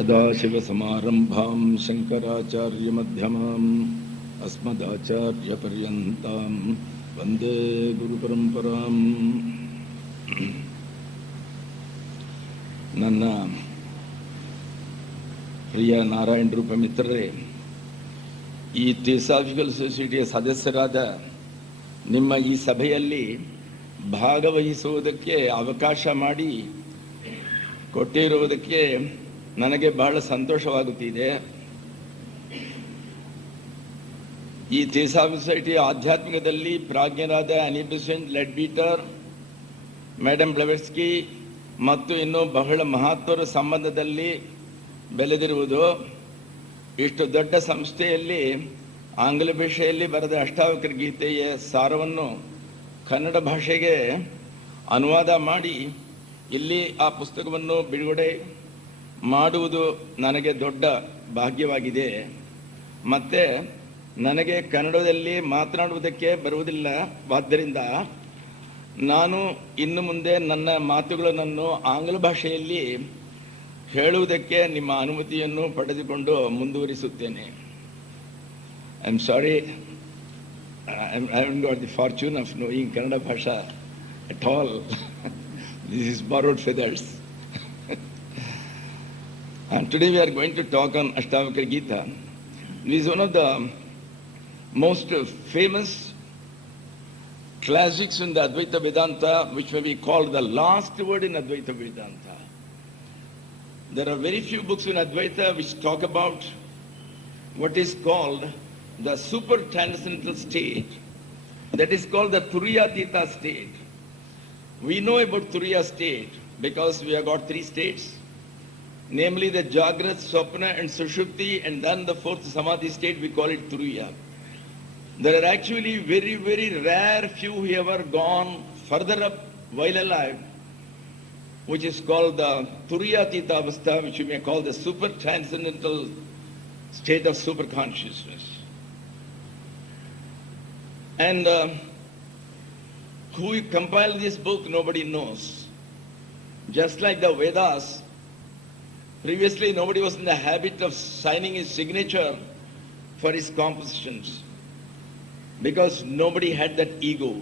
सदाशिवसमारम्भां शङ्कराचार्यमध्यमाम् अस्मदाचार्यपर्यन्तां वन्दे गुरुपरम्पराम्. ನನ್ನ ಪ್ರಿಯ ನಾರಾಯಣ ರೂಪ ಮಿತ್ರರೇ, ಈ ಥಿಯೋಸಾಫಿಕಲ್ ಸೊಸೈಟಿಯ ಸದಸ್ಯರಾದ ನಿಮ್ಮ ಈ ಸಭೆಯಲ್ಲಿ ಭಾಗವಹಿಸುವುದಕ್ಕೆ ಅವಕಾಶ ಮಾಡಿ ಕೊಟ್ಟಿರುವುದಕ್ಕೆ ನನಗೆ ಬಹಳ ಸಂತೋಷವಾಗುತ್ತಿದೆ. ಈ ಥಿಯೋಸಾಫಿಕಲ್ ಸೊಸೈಟಿಯ ಆಧ್ಯಾತ್ಮಿಕದಲ್ಲಿ ಪ್ರಾಜ್ಞರಾದ ಅನಿ ಬೆಸೆಂಟ್, ಲೆಡ್ಬೀಟರ್, ಮೇಡಮ್ ಬ್ಲೆವೆಟ್ಸ್ಕಿ ಮತ್ತು ಇನ್ನೂ ಬಹಳ ಮಹತ್ವದ ಸಂಬಂಧದಲ್ಲಿ ಬೆಳೆದಿರುವುದು. ಇಷ್ಟು ದೊಡ್ಡ ಸಂಸ್ಥೆಯಲ್ಲಿ ಆಂಗ್ಲ ಭಾಷೆಯಲ್ಲಿ ಬರೆದ ಅಷ್ಟಾವಕ್ರ ಗೀತೆಯ ಸಾರವನ್ನು ಕನ್ನಡ ಭಾಷೆಗೆ ಅನುವಾದ ಮಾಡಿ ಇಲ್ಲಿ ಆ ಪುಸ್ತಕವನ್ನು ಬಿಡುಗಡೆ ಮಾಡುವುದು ನನಗೆ ದೊಡ್ಡ ಭಾಗ್ಯವಾಗಿದೆ. ಮತ್ತು ನನಗೆ ಕನ್ನಡದಲ್ಲಿ ಮಾತನಾಡುವುದಕ್ಕೆ ಬರುವುದಿಲ್ಲವಾದ್ದರಿಂದ ನಾನು ಇನ್ನು ಮುಂದೆ ನನ್ನ ಮಾತುಗಳನ್ನು ಆಂಗ್ಲ ಭಾಷೆಯಲ್ಲಿ ಹೇಳುವುದಕ್ಕೆ ನಿಮ್ಮ ಅನುಮತಿಯನ್ನು ಪಡೆದುಕೊಂಡು ಮುಂದುವರಿಸುತ್ತೇನೆ. I am sorry, I haven't got the fortune of knowing Kannada Bhasha at all. This is borrowed feathers. And today we are going to talk on Ashtavakra Gita. This is one of the most famous classics in the Advaita Vedanta, which may be called the last word in Advaita Vedanta. There are very few books in Advaita which talk about what is called the super transcendental state, that is called the Turiyatita state. We know about Turiya state because we have got three states, namely the Jagrat, Swapna and Sushupti, and then the fourth Samadhi state, we call it Turiya. There are actually very, very rare few who ever gone further up while alive, which is called the Turiyatita Avastha, which you may call the super transcendental state of super consciousness. And who compiled this book, nobody knows. Just like the Vedas, previously nobody was in the habit of signing his signature for his compositions because nobody had that ego.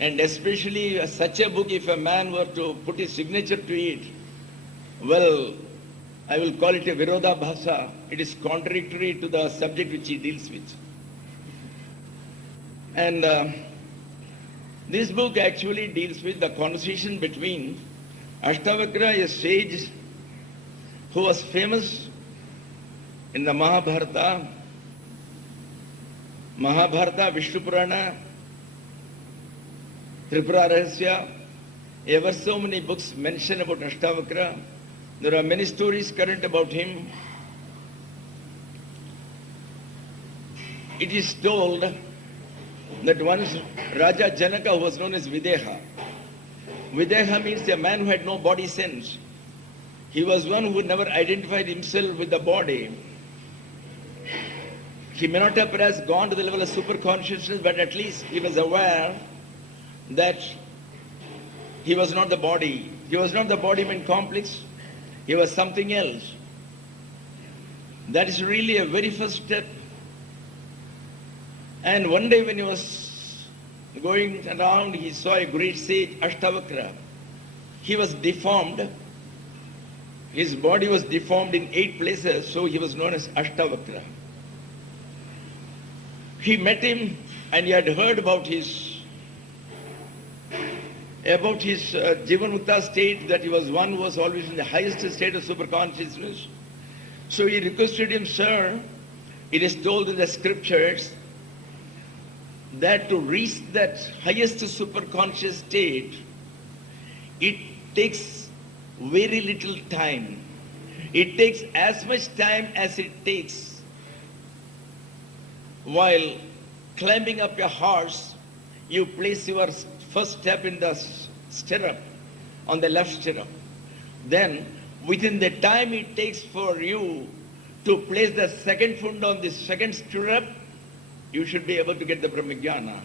And especially such a book, if a man were to put his signature to it, well, I will call it a Virodhabhasa. It is contradictory to the subject which he deals with. And this book actually deals with the conversation between Ashtavakra, a sage who was famous in the Mahabharata, Vishnu Purana, Tripura Rahasya. Ever so many books mention about Ashtavakra. There are many stories current about him. It is told that once Raja Janaka, who was known as Videha means a man who had no body sense. He was one who never identified himself with the body. He may not have perhaps gone to the level of super consciousness, but at least he was aware that he was not the body. He was not the body-mind complex. He was something else. That is really a very first step. And one day when he was going around, he saw a great sage, Ashtavakra. He was deformed. His body was deformed in 8 places, so he was known as Ashtavakra. He met him and he had heard about his Jivanmukta state, that he was one who was always in the highest state of superconsciousness. So he requested him, sir, it is told in the scriptures that to reach that highest superconscious state, it takes very little time. It takes as much time as it takes while climbing up your horse, you place your first step in the stirrup, on the left stirrup. Then, within the time it takes for you to place the second foot on the second stirrup, you should be able to get the Brahmajnana,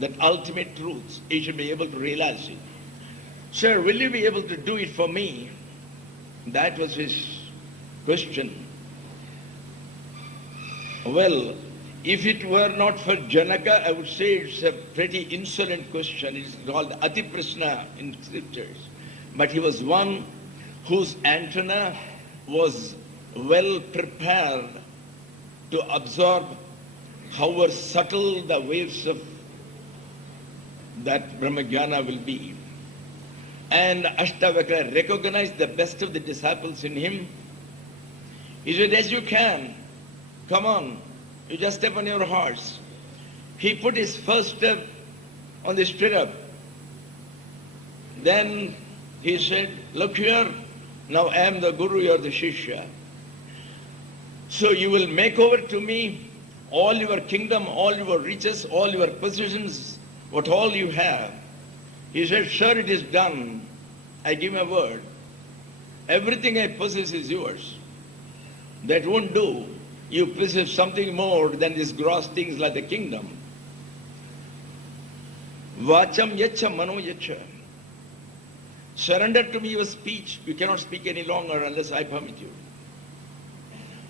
that ultimate truth. You should be able to realize it. Sir, will you be able to do it for me? That was his question. Well, if it were not for Janaka, I would say it's a pretty insolent question. It's called Ati Prashna in scriptures. But he was one whose antenna was well prepared to absorb however subtle the waves of that Brahmagyana will be. And Ashtavakra recognized the best of the disciples in him. He said, as you can, come on, you just step on your horse. He put his first step on the stirrup. Then he said, look here, now I am the Guru, you are the Shishya. So you will make over to me all your kingdom, all your riches, all your possessions, what all you have. He said, sure, it is done. I give my word. Everything I possess is yours. That won't do. You possess something more than these gross things like the kingdom. Vacham yacha mano yacha. Surrender to me your speech. You cannot speak any longer unless I permit you.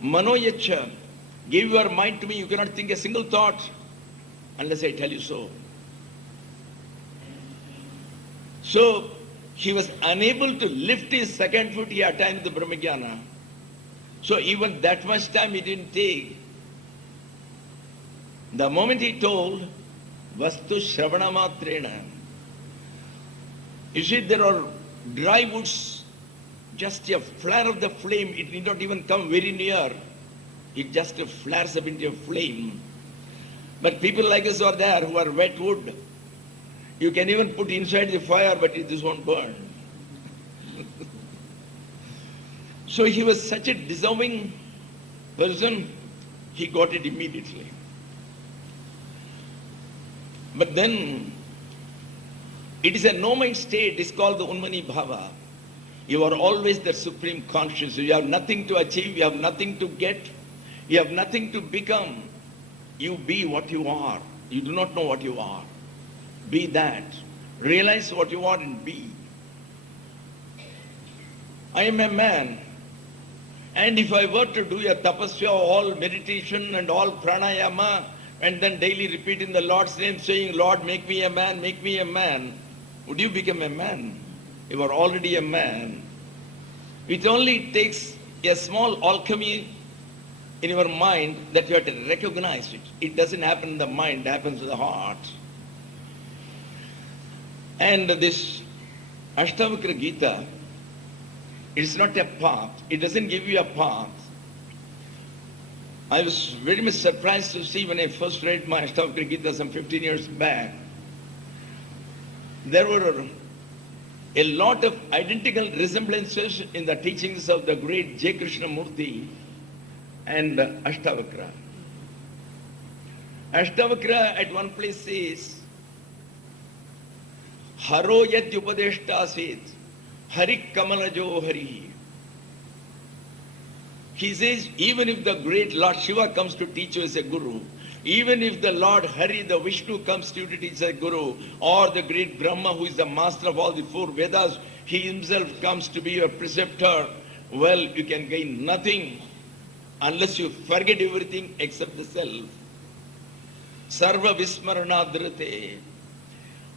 Mano yacha. Give your mind to me. You cannot think a single thought unless I tell you so. So he was unable to lift his second foot. He attained the Brahmagyana. So even that much time he didn't take. The moment he told, Vastu Shravana Matrena. You see, there are dry woods, just a flare of the flame, it need not even come very near. It just flares up into a flame. But people like us are there who are wet wood. You can even put inside the fire, but this won't burn. So he was such a deserving person, he got it immediately. But then, it is a no-mind state, it's called the Unmani Bhava. You are always the supreme conscious. You have nothing to achieve, you have nothing to get, you have nothing to become. You be what you are. You do not know what you are. Be that. Realize what you are and be. I am a man. And if I were to do a tapasya, all meditation and all pranayama, and then daily repeating the Lord's name, saying, Lord, make me a man, make me a man, would you become a man? You are already a man. It only takes a small alchemy in your mind that you have to recognize it. It doesn't happen in the mind, it happens in the heart. And this Ashtavakra Gita, it's not a path. It doesn't give you a path. I was very much surprised to see when I first read my Ashtavakra Gita some 15 years back. There were a lot of identical resemblances in the teachings of the great J. Krishnamurti and Ashtavakra. Ashtavakra at one place says, Haro yad upadeshta set, Harik Kamalajo Hari. He says, even if the great Lord Shiva comes to teach you as a guru, even if the Lord Hari, the Vishnu, comes to you to teach as a guru, or the great Brahma, who is the master of all the four Vedas, he himself comes to be your preceptor, well, you can gain nothing unless you forget everything except the self. Sarva Vismarana Dhrate.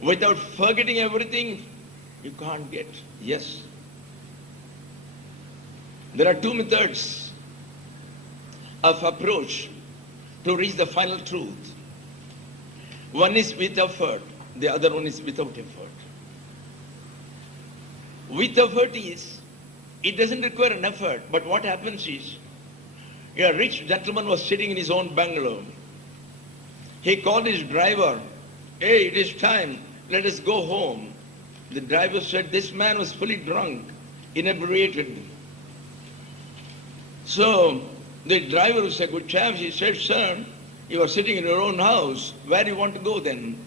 Without forgetting everything, you can't get. Yes. There are two methods of approach to reach the final truth. One is with effort, the other one is without effort. With effort is, it doesn't require an effort, but what happens is, a rich gentleman was sitting in his own bungalow. He called his driver, hey, it is time, let us go home. The driver said, this man was fully drunk, inebriated. So the driver was a good chap. He said, sir, you are sitting in your own house. Where do you want to go then?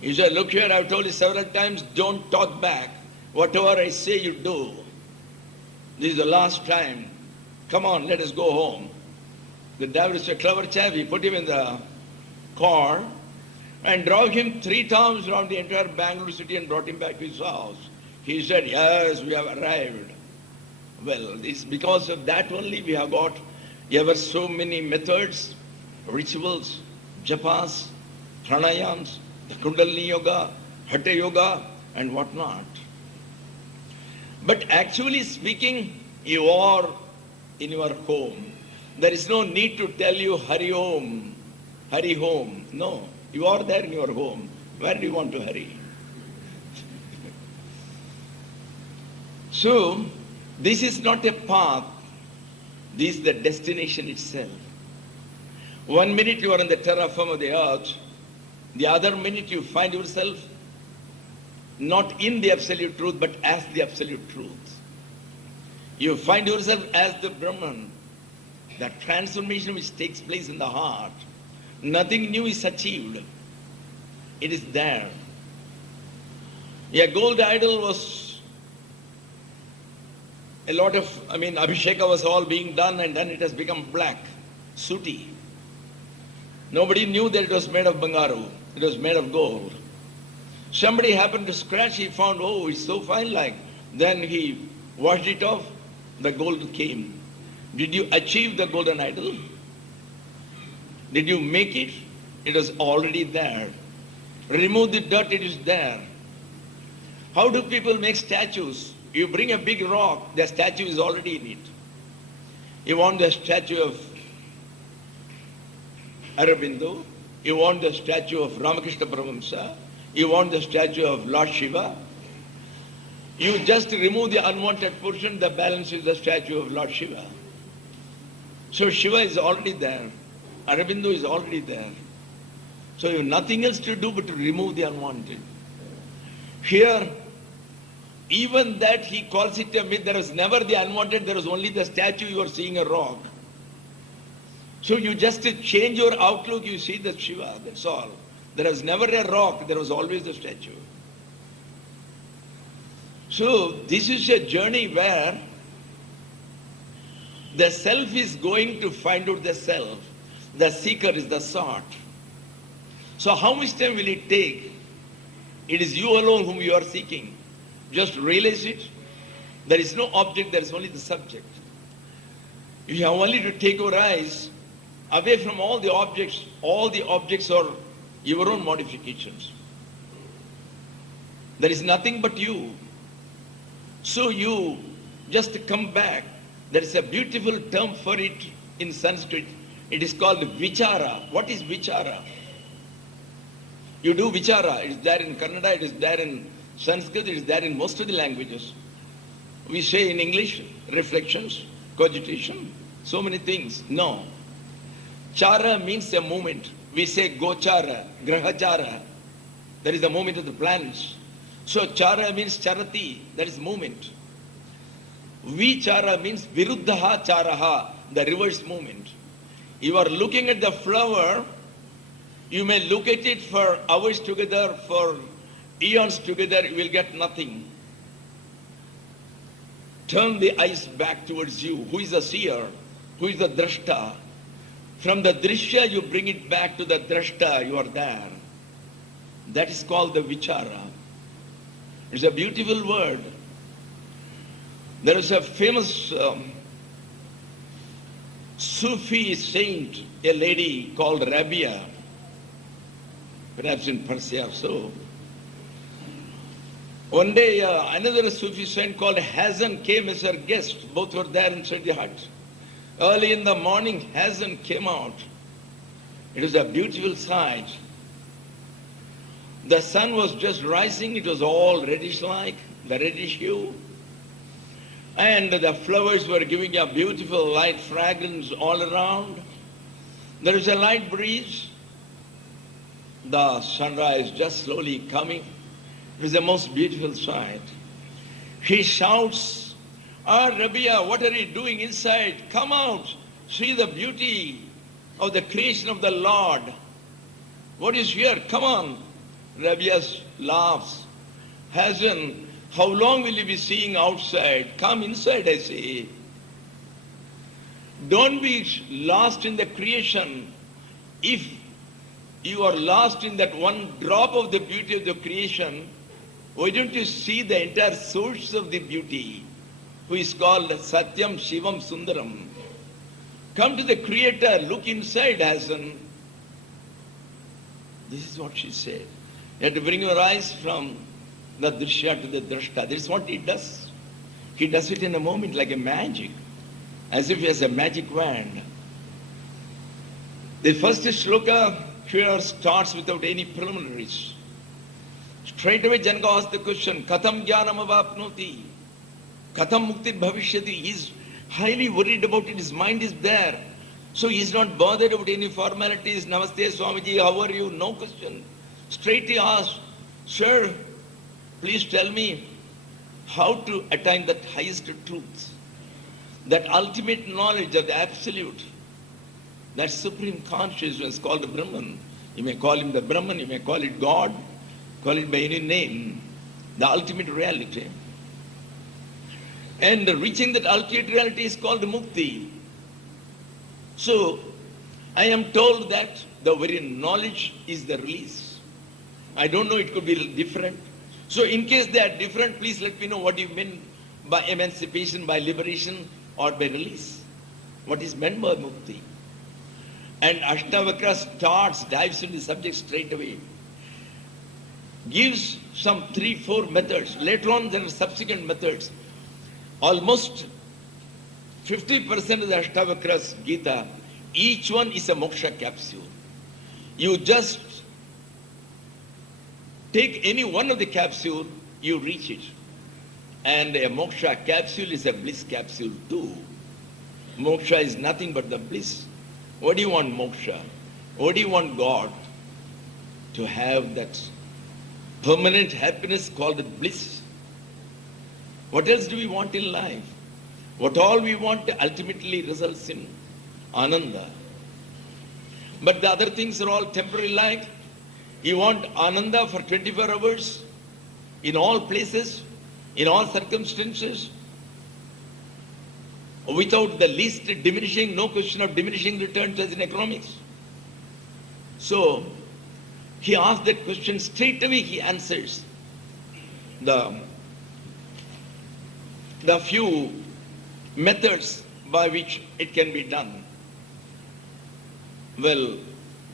He said, look here, I've told you several times, don't talk back. Whatever I say, you do. This is the last time. Come on, let us go home. The driver is a clever chap. He put him in the car and drove him 3 times around the entire Bangalore city and brought him back to his house. He said, yes, we have arrived. Well, it's because of that only we have got ever so many methods, rituals, japas, pranayams, the Kundalini Yoga, Hatha Yoga, and whatnot. But actually speaking, you are in your home. There is no need to tell you hurry home, hurry home. No, you are there in your home. Where do you want to hurry? So, this is not a path. This is the destination itself. 1 minute you are on the terra firma of the earth. The other minute you find yourself not in the absolute truth, but as the absolute truth. You find yourself as the Brahman. That transformation which takes place in the heart. Nothing new is achieved. It is there. A gold idol was Abhisheka was all being done, and then it has become black, sooty. Nobody knew that it was made of bangaru. It was made of gold. Somebody happened to scratch, he found, oh, it's so fine like. Then he washed it off, the gold came. Did you achieve the golden idol? Did you make it? It was already there. Remove the dirt, it is there. How do people make statues? You bring a big rock, the statue is already in it. You want the statue of Aurobindo, you want the statue of Ramakrishna Paramahamsa, you want the statue of Lord Shiva. You just remove the unwanted portion, the balance is the statue of Lord Shiva. So Shiva is already there. Aurobindo is already there. So you have nothing else to do but to remove the unwanted. Here, even that he calls it a myth, there was never the unwanted, there was only the statue, you are seeing a rock. So you just change your outlook, you see the Shiva, that's all. There was never a rock, there was always the statue. So this is a journey where the self is going to find out the self. The seeker is the sought. So how much time will it take? It is you alone whom you are seeking. Just realize it. There is no object, there is only the subject. You have only to take your eyes away from all the objects. All the objects are your own modifications. There is nothing but you. So you just come back. There is a beautiful term for it in Sanskrit. It is called vichara. What is vichara? You do vichara. It is there in Kannada, it is there in Sanskrit, it is there in most of the languages. We say in English, reflections, cogitation, so many things. No. Chara means a movement. We say gochara, grahachara. That is the movement of the planets. So chara means charati, that is movement. Vichara means viruddhaha charaha, the reverse movement. You are looking at the flower, you may look at it for hours together, for eons together, you will get nothing. Turn the eyes back towards you. Who is the seer? Who is the drashta? From the drishya, you bring it back to the drashta, you are there. That is called the vichara. It's a beautiful word. There is a famous Sufi saint, a lady called Rabia, perhaps in Persia also. One day, another Sufi saint called Hazan came as her guest. Both were there inside the hut. Early in the morning, Hazan came out. It was a beautiful sight. The sun was just rising. It was all reddish-like, the reddish hue. And the flowers were giving a beautiful light fragrance all around. There is a light breeze. The sunrise just slowly coming. It was the most beautiful sight. He shouts, Rabia, what are you doing inside? Come out, see the beauty of the creation of the Lord. What is here? Come on. Rabia laughs. Hazan, how long will you be seeing outside? Come inside, I say. Don't be lost in the creation. If you are lost in that one drop of the beauty of the creation, why don't you see the entire source of the beauty? who is called Satyam Shivam Sundaram. Come to the Creator, look inside, Hassan. This is what she said. You have to bring your eyes from the Drishya to the Drashta. This is what he does. He does it in a moment like a magic, as if he has a magic wand. The first shloka here starts without any preliminaries. Straight away Janaka asks the question, Katham jnanam avapnoti? Katham muktir bhavishyati? He is highly worried about it. His mind is there. So he is not bothered about any formalities. Namaste Swamiji, how are you? No question. Straight he asks, Sir, please tell me how to attain that highest truth, that ultimate knowledge of the Absolute, that supreme consciousness called the Brahman. You may call him the Brahman, you may call it God, call it by any name, the ultimate reality. And reaching that ultimate reality is called Mukti. So, I am told that the very knowledge is the release. I don't know, it could be different. So, in case they are different, please let me know what you mean by emancipation, by liberation, or by release. What is meant by Mukti? And Ashtavakra dives into the subject straight away. Gives some 3-4 methods. Later on, there are subsequent methods. Almost 50% of the Ashtavakra's Gita, each one is a moksha capsule. You just take any one of the capsule, you reach it. And a moksha capsule is a bliss capsule too. Moksha is nothing but the bliss. What do you want moksha? What do you want God? To have that permanent happiness called bliss. What else do we want in life? What all we want ultimately results in Ananda. But the other things are all temporary like. You want Ananda for 24 hours, in all places, in all circumstances, without the least diminishing, no question of diminishing returns as in economics. So, he asked that question, straight away he answers the few methods by which it can be done. Well,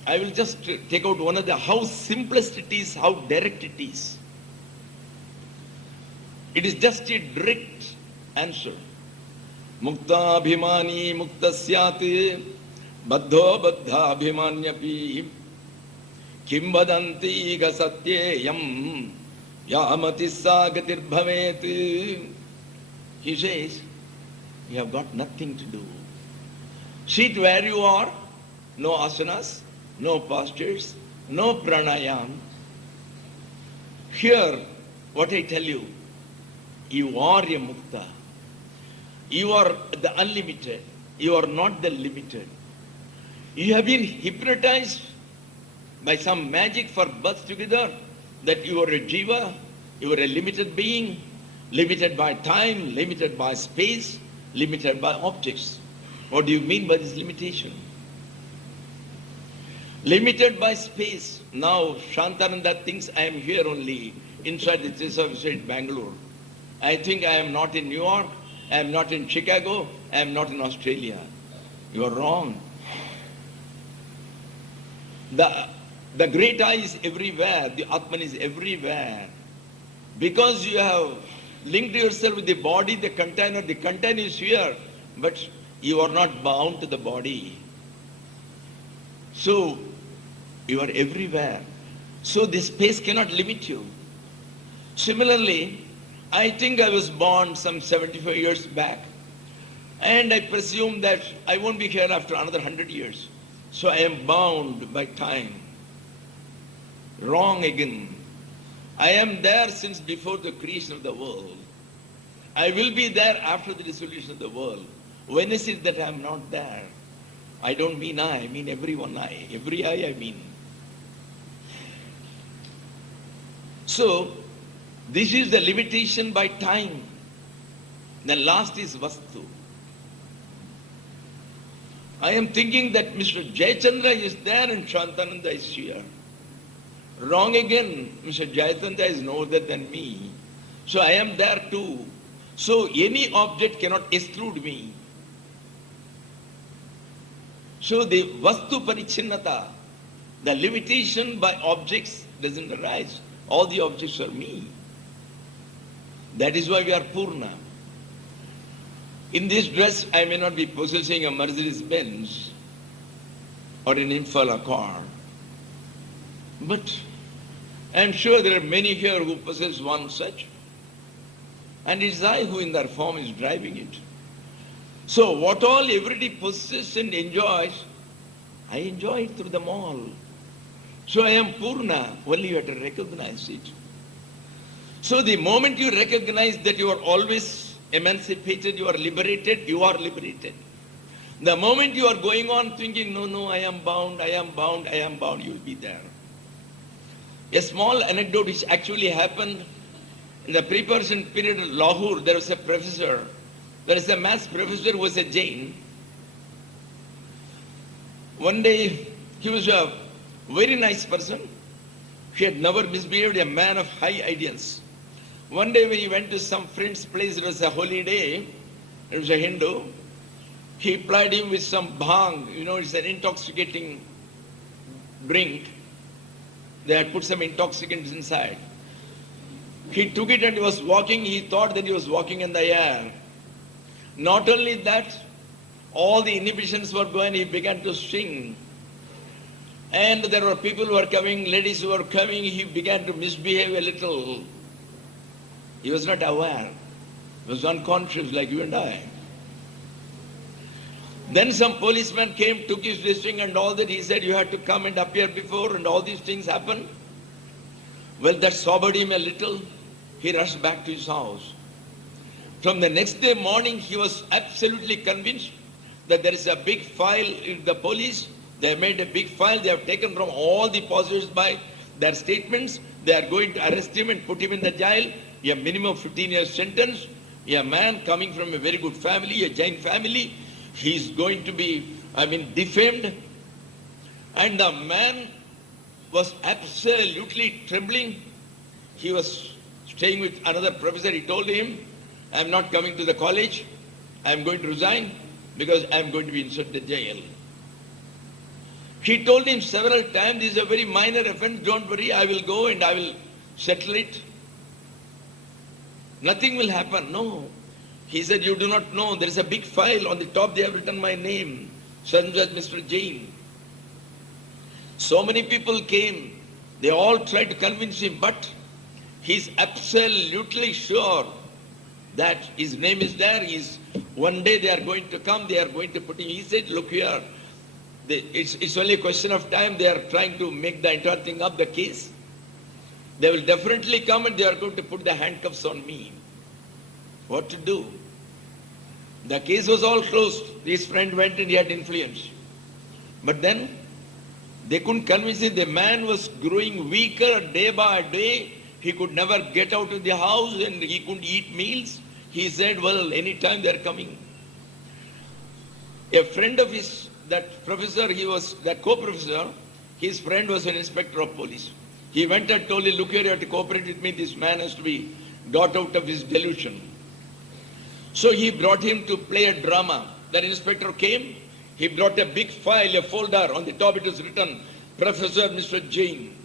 I will just take out one of the, how simplest it is, how direct it is. It is just a direct answer. Mukta bhimani muktasyati baddho baddha bhimanyapi kim vadanti ga satyeyam yamati sagatir bhavet. He says, you have got nothing to do. Sit where you are, no asanas, no postures, no pranayam. Here, what I tell you, you are a mukta. You are the unlimited. You are not the limited. You have been hypnotized by some magic for birth together that you are a jiva, you are a limited being, limited by time, limited by space, limited by objects. What do you mean by this limitation? Limited by space. Now, Shantananda thinks I am here only, inside the Chess of Bangalore. I think I am not in New York, I am not in Chicago, I am not in Australia. You are wrong. The great I is everywhere, the Atman is everywhere. Because you have linked yourself with the body, the container is here, but you are not bound to the body. So, you are everywhere. So, this space cannot limit you. Similarly, I think I was born some 75 years back, and I presume that I won't be here after another 100 years. So, I am bound by time. Wrong again. I am there since before the creation of the world. I will be there after the dissolution of the world. When is it that I am not there? I don't mean I mean everyone I. Every I mean. So, this is the limitation by time. Then last is Vastu. I am thinking that Mr. Jayachandra is there and Shantananda is here. Wrong again. Mr. Jayachandra is no other than me. So I am there too. So any object cannot exclude me. So the vastu parichinnata, the limitation by objects doesn't arise. All the objects are me. That is why we are Purna. In this dress, I may not be possessing a Mercedes Benz or an Impala car. But I am sure there are many here who possess one such. And it is I who in their form is driving it. So what all everybody possesses and enjoys, I enjoy it through them all. So I am Purna, only you have to recognize it. So the moment you recognize that you are always emancipated, you are liberated, you are liberated. The moment you are going on thinking, no, I am bound, you will be there. A small anecdote which actually happened in the pre-Persian period of Lahore, there was a professor, there is a maths professor who was a Jain. One day, he was a very nice person. He had never misbehaved, a man of high ideals. One day when he went to some friend's place, it was a holy day, it was a Hindu, he plied him with some bhang, it's an intoxicating drink. They had put some intoxicants inside. He took it and he was walking, he thought that he was walking in the air. Not only that, all the inhibitions were gone, he began to sing. And there were people who were coming, ladies who were coming, he began to misbehave a little. He was not aware. He was unconscious like you and I. Then some policeman came, took his listing and all that. He said, you had to come and appear before and all these things happened. Well, that sobered him a little. He rushed back to his house. From the next day morning, he was absolutely convinced that there is a big file in the police. They have made a big file. They have taken from all the positives by their statements. They are going to arrest him and put him in the jail. A minimum 15 years sentence. A man coming from a very good family, a Jain family. He is going to be, defamed. And the man was absolutely trembling. He was staying with another professor. He told him, I am not coming to the college. I am going to resign because I am going to be inside the jail. He told him several times, this is a very minor offense, don't worry, I will go and I will settle it. Nothing will happen. No. He said, you do not know, there is a big file, on the top they have written my name, such as Mr. Jain. So many people came, they all tried to convince him, but he is absolutely sure that his name is there. One day they are going to come, they are going to put him. He said, look here, it's only a question of time. They are trying to make the entire thing up, the case. They will definitely come and they are going to put the handcuffs on me. What to do? The case was all closed. His friend went and he had influence. But then they couldn't convince him. The man was growing weaker day by day. He could never get out of the house and he couldn't eat meals. He said, well, anytime they are coming. A friend of his, that professor, that co-professor, his friend was an inspector of police. He went and told him, look here, you have to cooperate with me. This man has to be got out of his delusion. So he brought him to play a drama. That inspector came. He brought a big file, a folder. On the top it was written, Professor Mr. Jain.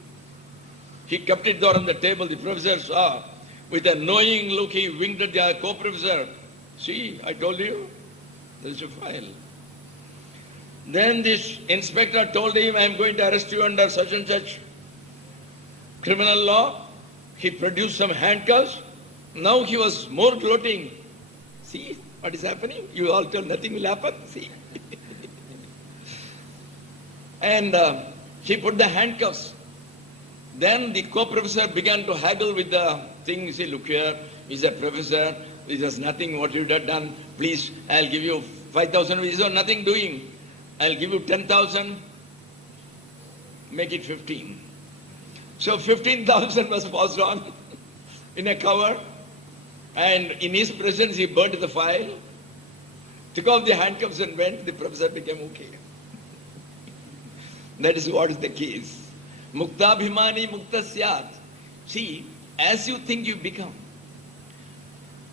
He kept it there on the table. The professor saw. With a knowing look, he winked at the co-professor. See, I told you, there's a file. Then this inspector told him, I am going to arrest you under such and such criminal law. He produced some handcuffs. Now he was more gloating. See what is happening? You all told nothing will happen. See. And he put the handcuffs. Then the co-professor began to haggle with the thing. He said, look here, he's a professor. This is nothing what you have done. Please, I'll give you 5,000. He said, nothing doing. I'll give you 10,000. Make it 15. So 15,000 was passed on in a cover. And in his presence, he burnt the file, took off the handcuffs and went. The professor became okay. That is what is the case. Mukta bhimani mukta syat. See, as you think you become.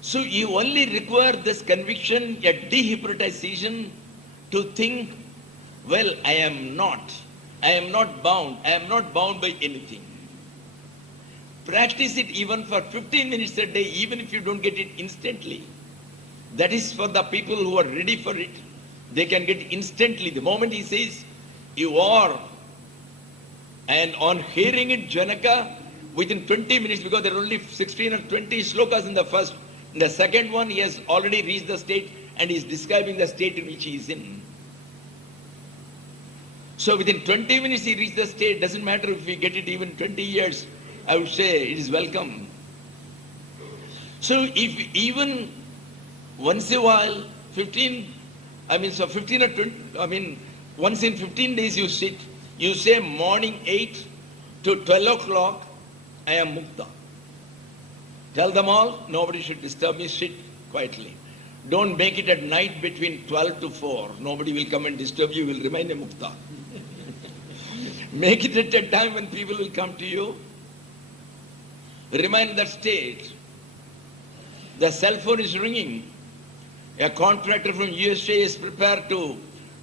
So you only require this conviction, a dehypnotization to think, well, I am not bound by anything. Practice it even for 15 minutes a day, even if you don't get it instantly. That is for the people who are ready for it. They can get instantly. The moment he says, you are, and on hearing it, Janaka, within 20 minutes, because there are only 16 or 20 slokas in the first, in the second one, he has already reached the state and he is describing the state in which he is in. So within 20 minutes he reached the state. Doesn't matter if we get it even 20 years, I would say it is welcome. So if even once a while, 15 or 20, once in 15 days you sit, you say morning 8 to 12 o'clock, I am mukta. Tell them all, nobody should disturb me, sit quietly. Don't make it at night between 12 to 4. Nobody will come and disturb you, you will remain a mukta. Make it at a time when people will come to you. Remain in that state. The cell phone is ringing. A contractor from USA is prepared to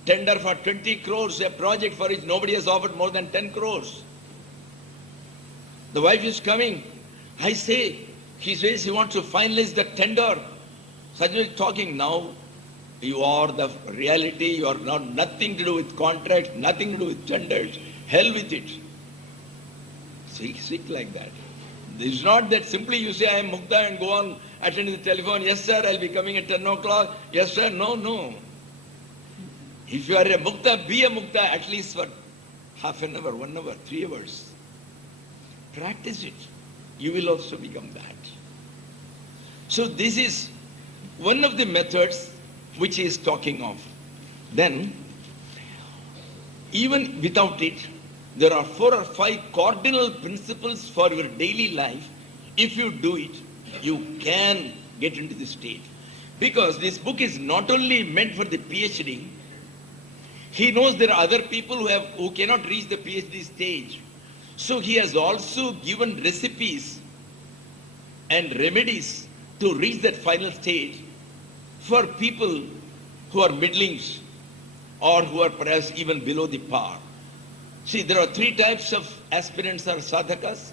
tender for 20 crores, a project for which nobody has offered more than 10 crores. The wife is coming. I say, he says he wants to finalize the tender. Sajjan is talking now. You are the reality. You are not nothing to do with contracts, nothing to do with tenders. Hell with it. Speak like that. It's not that simply you say I am mukta and go on attending the telephone. Yes sir, I'll be coming at 10 o'clock. Yes sir, no. If you are a mukta, be a mukta at least for half an hour, 1 hour, 3 hours. Practice it. You will also become that. So this is one of the methods which he is talking of. Then, even without it, there are 4 or 5 cardinal principles for your daily life. If you do it, you can get into this state. Because this book is not only meant for the PhD, he knows there are other people who cannot reach the PhD stage. So he has also given recipes and remedies to reach that final stage for people who are middlings or who are perhaps even below the par. See, there are 3 types of aspirants or sadhakas.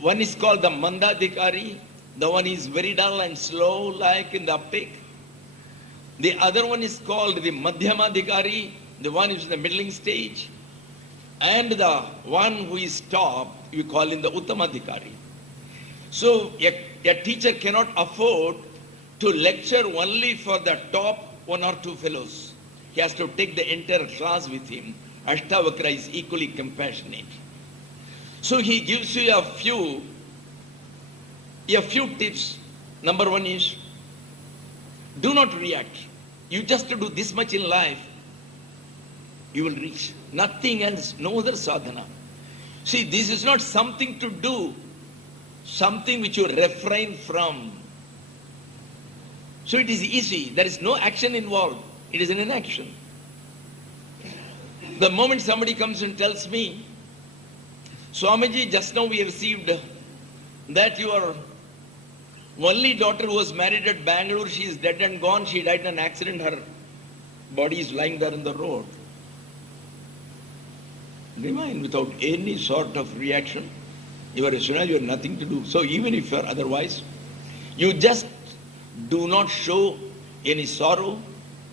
One is called the mandadhikari. The one is very dull and slow like in the uptake. The other one is called the madhyamadhikari, the one who is in the middling stage. And the one who is top, we call him the uttamadhikari. So a teacher cannot afford to lecture only for the top 1 or 2 fellows. He has to take the entire class with him. Ashtavakra is equally compassionate. So he gives you a few tips. Number 1 is, do not react. You just do this much in life, you will reach. Nothing else, no other sadhana. See, this is not something to do, something which you refrain from. So it is easy. There is no action involved. It is an inaction. The moment somebody comes and tells me, Swamiji, just now we received that your only daughter who was married at Bangalore, she is dead and gone. She died in an accident. Her body is lying there in the road. Remain without any sort of reaction. You are a Sunna, you have nothing to do. So even if you are otherwise, you just do not show any sorrow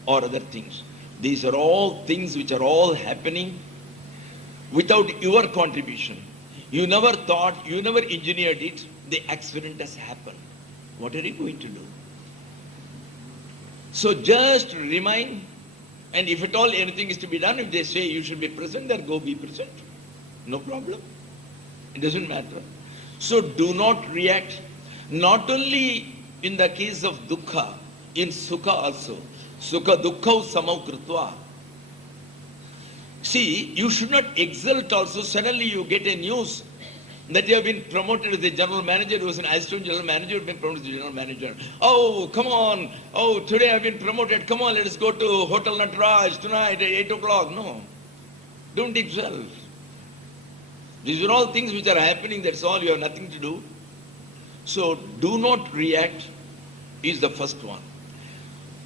or other things. These are all things which are all happening without your contribution. You never thought, you never engineered it, the accident has happened. What are you going to do? So just remain, and if at all anything is to be done, if they say you should be present, then go be present. No problem. It doesn't matter. So do not react, not only in the case of dukkha, in sukha also. Sukha dukkha samau kritva. See, you should not exult also. Suddenly you get a news that you have been promoted as a general manager, who was an assistant general manager, been promoted as a general manager. Oh, come on. Oh, today I've been promoted. Come on, let us go to Hotel Natraj tonight at 8 o'clock. No. Don't exult. These are all things which are happening. That's all. You have nothing to do. So do not react. is the first one.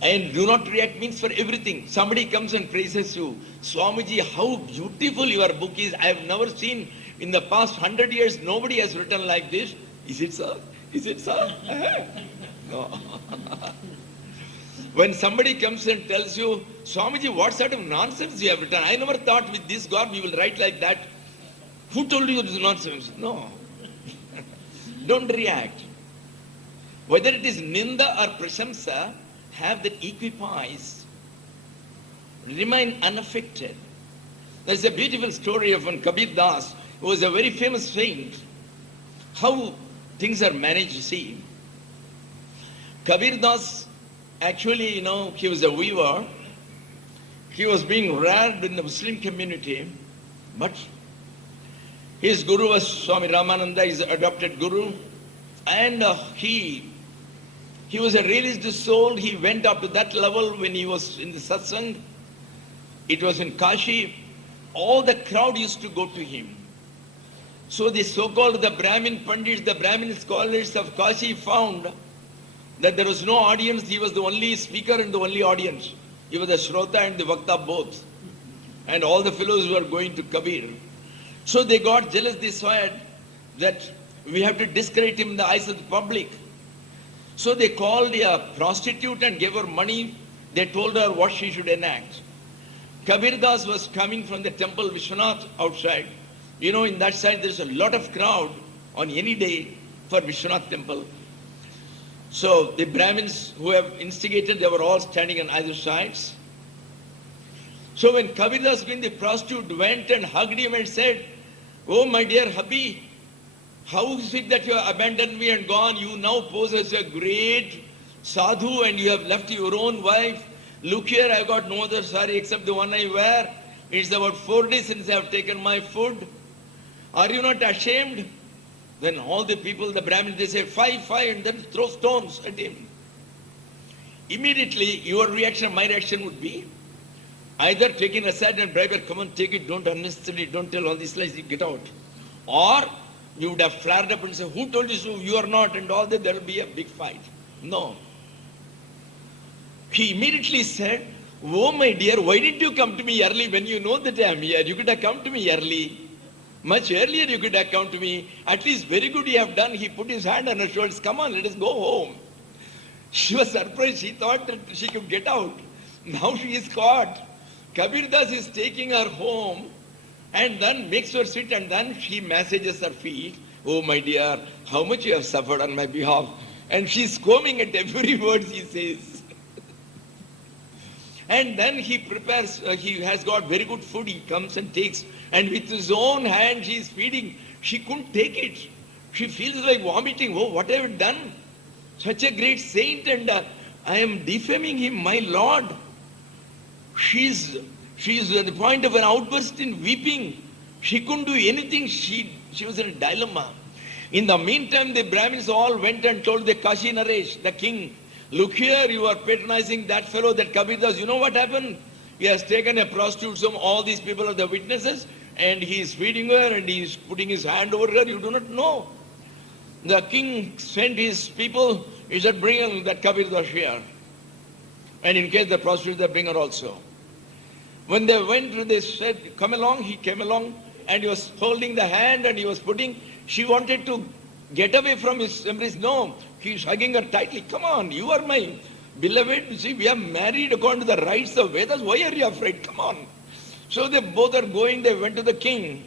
And do not react means for everything. Somebody comes and praises you. Swamiji, how beautiful your book is. I have never seen in the past 100 years, nobody has written like this. Is it so? Is it so? No. When somebody comes and tells you, Swamiji, what sort of nonsense you have written? I never thought with this God we will write like that. Who told you this nonsense? No. Don't react. Whether it is ninda or prasamsa, have that equipoise. Remain unaffected. There's a beautiful story of one Kabir Das, who was a very famous saint. How things are managed, you see. Kabir Das, actually, he was a weaver. He was being reared in the Muslim community, but his guru was Swami Ramananda, his adopted guru, and he was a realized soul. He went up to that level when he was in the satsang. It was in Kashi. All the crowd used to go to him. So the so-called the Brahmin Pandits, the Brahmin scholars of Kashi found that there was no audience. He was the only speaker and the only audience. He was the Shrota and the Vakta both. And all the fellows were going to Kabir. So they got jealous. They said that we have to discredit him in the eyes of the public. So they called a prostitute and gave her money. They told her what she should enact. Kabir Das was coming from the temple Vishwanath outside. In that side there's a lot of crowd on any day for Vishwanath temple. So the Brahmins who have instigated, they were all standing on either sides. So when Kabir Das, the prostitute went and hugged him and said, "Oh my dear hubby, how is it that you have abandoned me and gone? You now pose as a great sadhu and you have left your own wife. Look here, I have got no other sari except the one I wear. It's about 4 days since I have taken my food. Are you not ashamed?" Then all the people, the Brahmins, they say, "Five," and then throw stones at him. Immediately, your reaction, my reaction would be, either taking aside and bribe her, "Come on, take it, don't unnecessarily, don't tell all these lies, you get out." Or you would have flared up and said, "Who told you so? You are not," and all that, there will be a big fight. No. He immediately said, "Oh my dear, why didn't you come to me early when you know that I am here? You could have come to me early. Much earlier you could have come to me. At least very good you have done." He put his hand on her shoulders. "Come on, let us go home." She was surprised. She thought that she could get out. Now she is caught. Kabir Das is taking her home and then makes her sit and then she massages her feet. "Oh my dear, how much you have suffered on my behalf." And she's combing at every word he says. And then he prepares, he has got very good food, he comes and takes, and with his own hand she is feeding. She couldn't take it. She feels like vomiting. "Oh, what have I done? Such a great saint, and I am defaming him, my Lord." She's at the point of an outburst in weeping. She couldn't do anything. She was in a dilemma. In the meantime, the Brahmins all went and told the Kashi Naresh, the king, "Look here, you are patronizing that fellow, that Kabir Das. You know what happened? He has taken a prostitute, all these people are the witnesses, and he is feeding her and he is putting his hand over her. You do not know." The king sent his people. He said, "Bring that Kabir Das here. And in case the prostitute, they bring her also." When they went, they said, "Come along." He came along and he was holding the hand and he was putting. She wanted to get away from his embrace. No, he's hugging her tightly. "Come on, you are my beloved. See, we are married according to the rites of Vedas. Why are you afraid? Come on." So they both are going. They went to the king.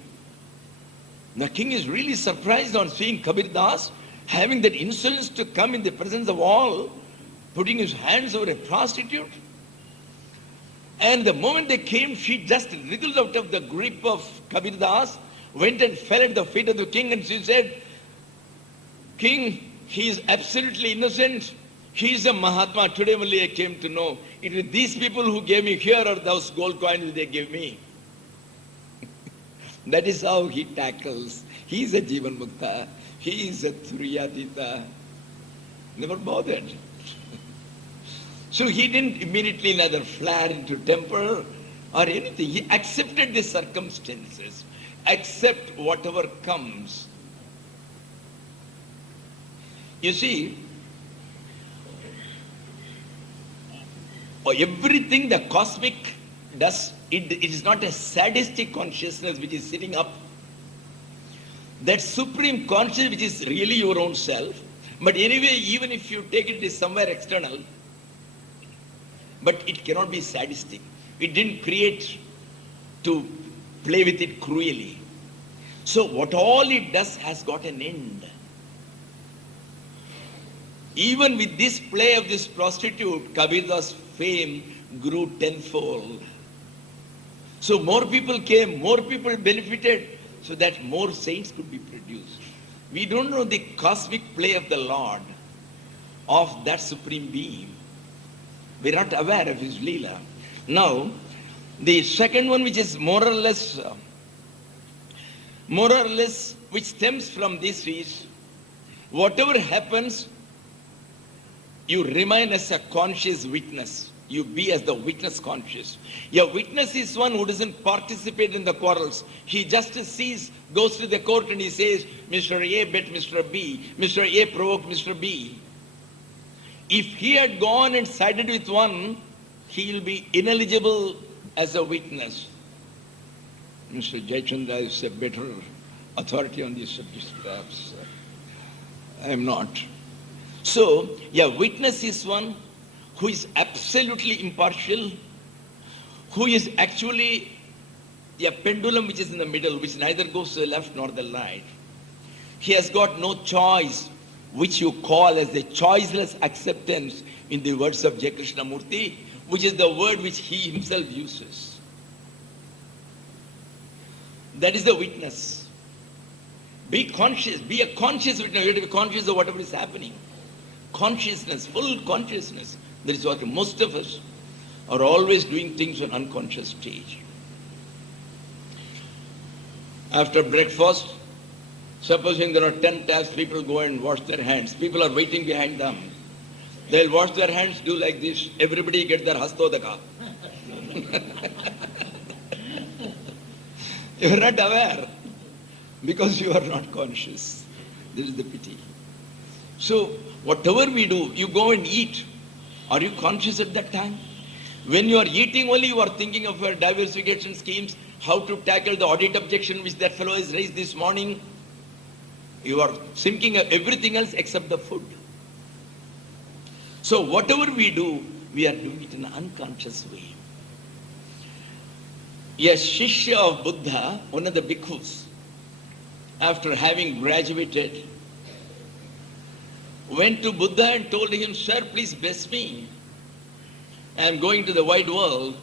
The king is really surprised on seeing Kabir Das having that insolence to come in the presence of all, putting his hands over a prostitute. And the moment they came, she just wriggled out of the grip of Kabir Das, went and fell at the feet of the king, and she said, "King, he is absolutely innocent. He is a Mahatma. Today only I came to know. It is these people who gave me, here are those gold coins they gave me." That is how he tackles. He is a Jivan Mukta. He is a Turiyatita. Never bothered. So he didn't immediately neither flare into temper or anything. He accepted the circumstances. Accept whatever comes. You see, Or everything the cosmic does, it is not a sadistic consciousness which is sitting up. That supreme consciousness which is really your own self. But anyway, even if you take it, it is somewhere external. But it cannot be sadistic. It didn't create to play with it cruelly. So what all it does has got an end. Even with this play of this prostitute, Kabirdas' fame grew tenfold. So more people came, more people benefited, so that more saints could be produced. We don't know the cosmic play of the Lord, of that supreme being. We're not aware of his Leela. Now, the second one, which is more or less, which stems from this is, whatever happens, you remain as a conscious witness. You be as the witness conscious. Your witness is one who doesn't participate in the quarrels. He just sees, goes to the court and he says, Mr. A bet Mr. B. Mr. A provoked Mr. B. If he had gone and sided with one, he will be ineligible as a witness. Mr. Jayachandra is a better authority on these subjects, perhaps. I am not. So, a witness is one who is absolutely impartial, who is actually a pendulum which is in the middle, which neither goes to the left nor the right. He has got no choice, which you call as the choiceless acceptance in the words of J. Krishnamurti, which is the word which he himself uses. That is the witness. Be conscious, be a conscious witness. You have to be conscious of whatever is happening. Consciousness, full consciousness. That is what most of us are always doing things on unconscious stage. After breakfast, supposing there are 10 taps, people go and wash their hands. People are waiting behind them. They'll wash their hands, do like this. Everybody get their hastodaka. You are not aware because you are not conscious. This is the pity. So, whatever we do, you go and eat. Are you conscious at that time? When you are eating only, you are thinking of your diversification schemes, how to tackle the audit objection which that fellow has raised this morning. You are thinking of everything else except the food. So whatever we do, we are doing it in an unconscious way. A Shishya of Buddha, one of the bhikkhus, after having graduated, went to Buddha and told him, "Sir, please bless me. I am going to the wide world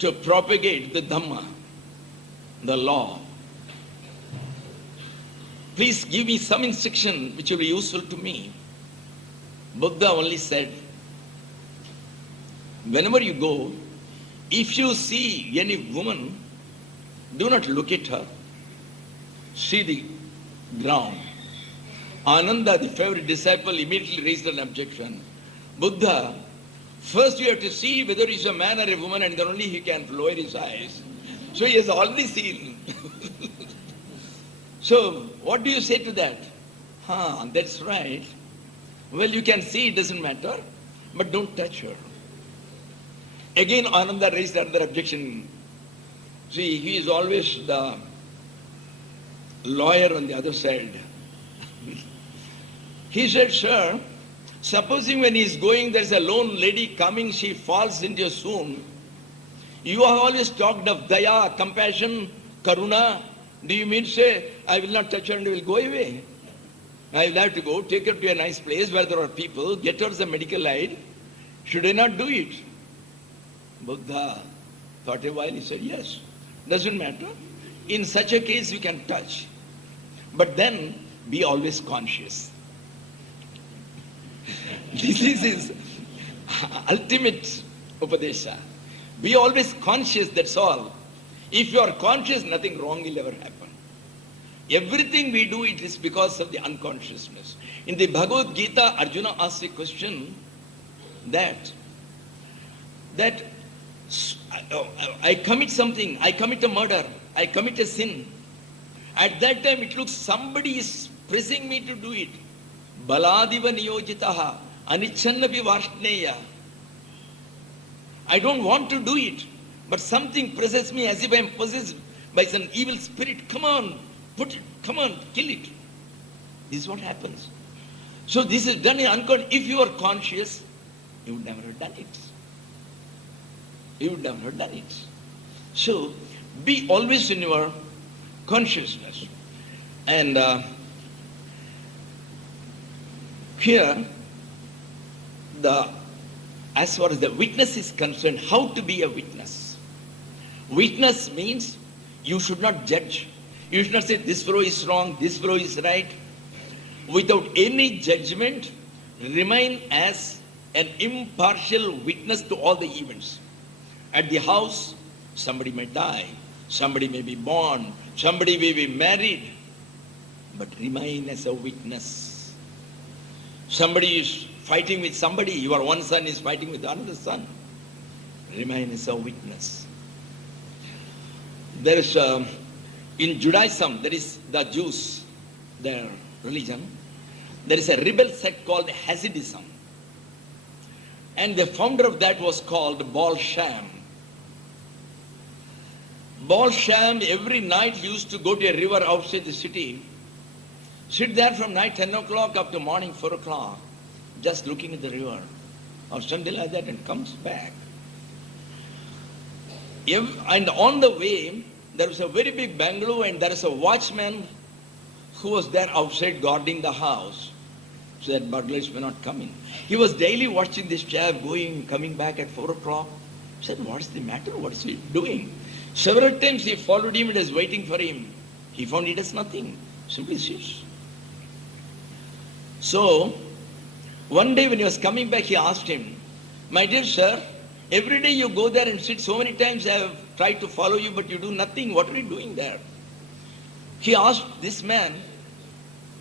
to propagate the Dhamma, the law. Please give me some instruction which will be useful to me." Buddha only said, whenever you go, if you see any woman, do not look at her. See the ground. Ananda, the favorite disciple, immediately raised an objection. Buddha, first you have to see whether he is a man or a woman, and then only he can lower his eyes. So he has already seen. So what do you say to that? That's right. Well, you can see, it doesn't matter, but don't touch her. Again, Ananda raised another objection. See, he is always the lawyer on the other side. He said, "Sir, supposing when he is going, there's a lone lady coming, she falls into a swoon. You have always talked of daya, compassion, karuna. Do you mean to say, I will not touch her and will go away? I will have to go, take her to a nice place where there are people, get her some medical aid. Should I not do it?" Buddha thought a while, he said, "Yes, doesn't matter. In such a case, you can touch. But then, be always conscious." This is his ultimate upadesha. Be always conscious, that's all. If you are conscious, nothing wrong will ever happen. Everything we do, it is because of the unconsciousness. In the Bhagavad Gita, Arjuna asks a question that I commit something, I commit a murder, I commit a sin. At that time, it looks somebody is pressing me to do it. Baladiva niyojitaha, anichannapi varshneya. I don't want to do it, but something presses me as if I am possessed by some evil spirit. Come on, put it, come on, kill it. This is what happens. So this is done in unconscious. If you are conscious, you would never have done it. You would never have done it. So be always in your consciousness. And here, as far as the witness is concerned, how to be a witness. Witness means you should not judge. You should not say this fellow is wrong, this fellow is right. Without any judgment, remain as an impartial witness to all the events. At the house, somebody may die, somebody may be born, somebody may be married, but remain as a witness. Somebody is fighting with somebody, your one son is fighting with another son. Remain as a witness. There is, in Judaism, there is the Jews, their religion, there is a rebel sect called Hasidism. And the founder of that was called Baal Shem. Baal Shem every night used to go to a river outside the city, sit there from night 10 o'clock up to morning 4 o'clock, just looking at the river, or something like that, and comes back. And on the way, there was a very big bungalow, and there is a watchman who was there outside guarding the house, so that burglars may not come in. He was daily watching this chap going, coming back at 4 o'clock. He said, what's the matter? What's he doing? Several times he followed him and was waiting for him. He found he does nothing. Simply sits. So, one day when he was coming back, he asked him, my dear sir, every day you go there and sit, so many times I have tried to follow you, but you do nothing. What are you doing there? He asked this man,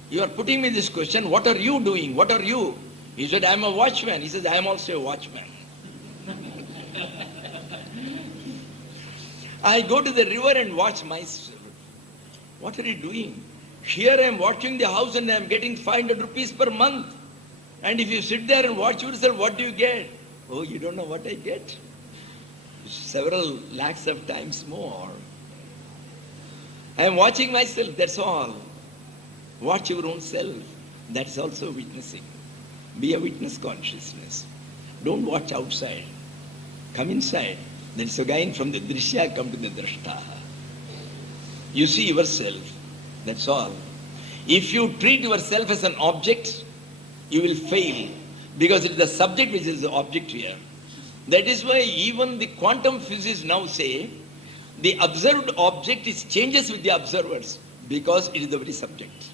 you are putting me this question, what are you doing? What are you? He said, I am a watchman. He said, I am also a watchman. I go to the river and watch myself. What are you doing? Here I am watching the house and I am getting 500 rupees per month. And if you sit there and watch yourself, what do you get? Oh, you don't know what I get? Several lakhs of times more. I am watching myself, that's all. Watch your own self. That is also witnessing. Be a witness consciousness. Don't watch outside. Come inside. That is again from the drishya come to the drashta. You see yourself. That's all. If you treat yourself as an object, you will fail. Because it is the subject which is the object here. That is why even the quantum physicists now say the observed object is changes with the observers because it is the very subject.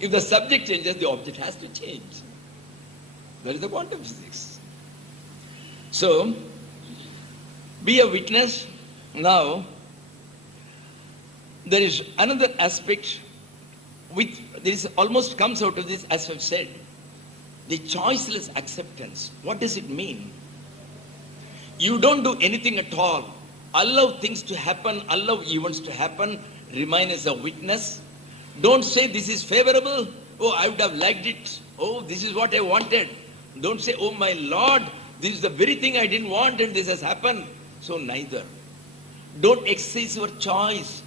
If the subject changes, the object has to change. That is the quantum physics. So, be a witness. Now, there is another aspect which this almost comes out of this, as I've said, the choiceless acceptance. What does it mean? You don't do anything at all. Allow things to happen, allow events to happen, remain as a witness. Don't say this is favorable. Oh, I would have liked it. Oh, this is what I wanted. Don't say, oh my Lord, this is the very thing I didn't want and this has happened. So neither. Don't exercise your choice.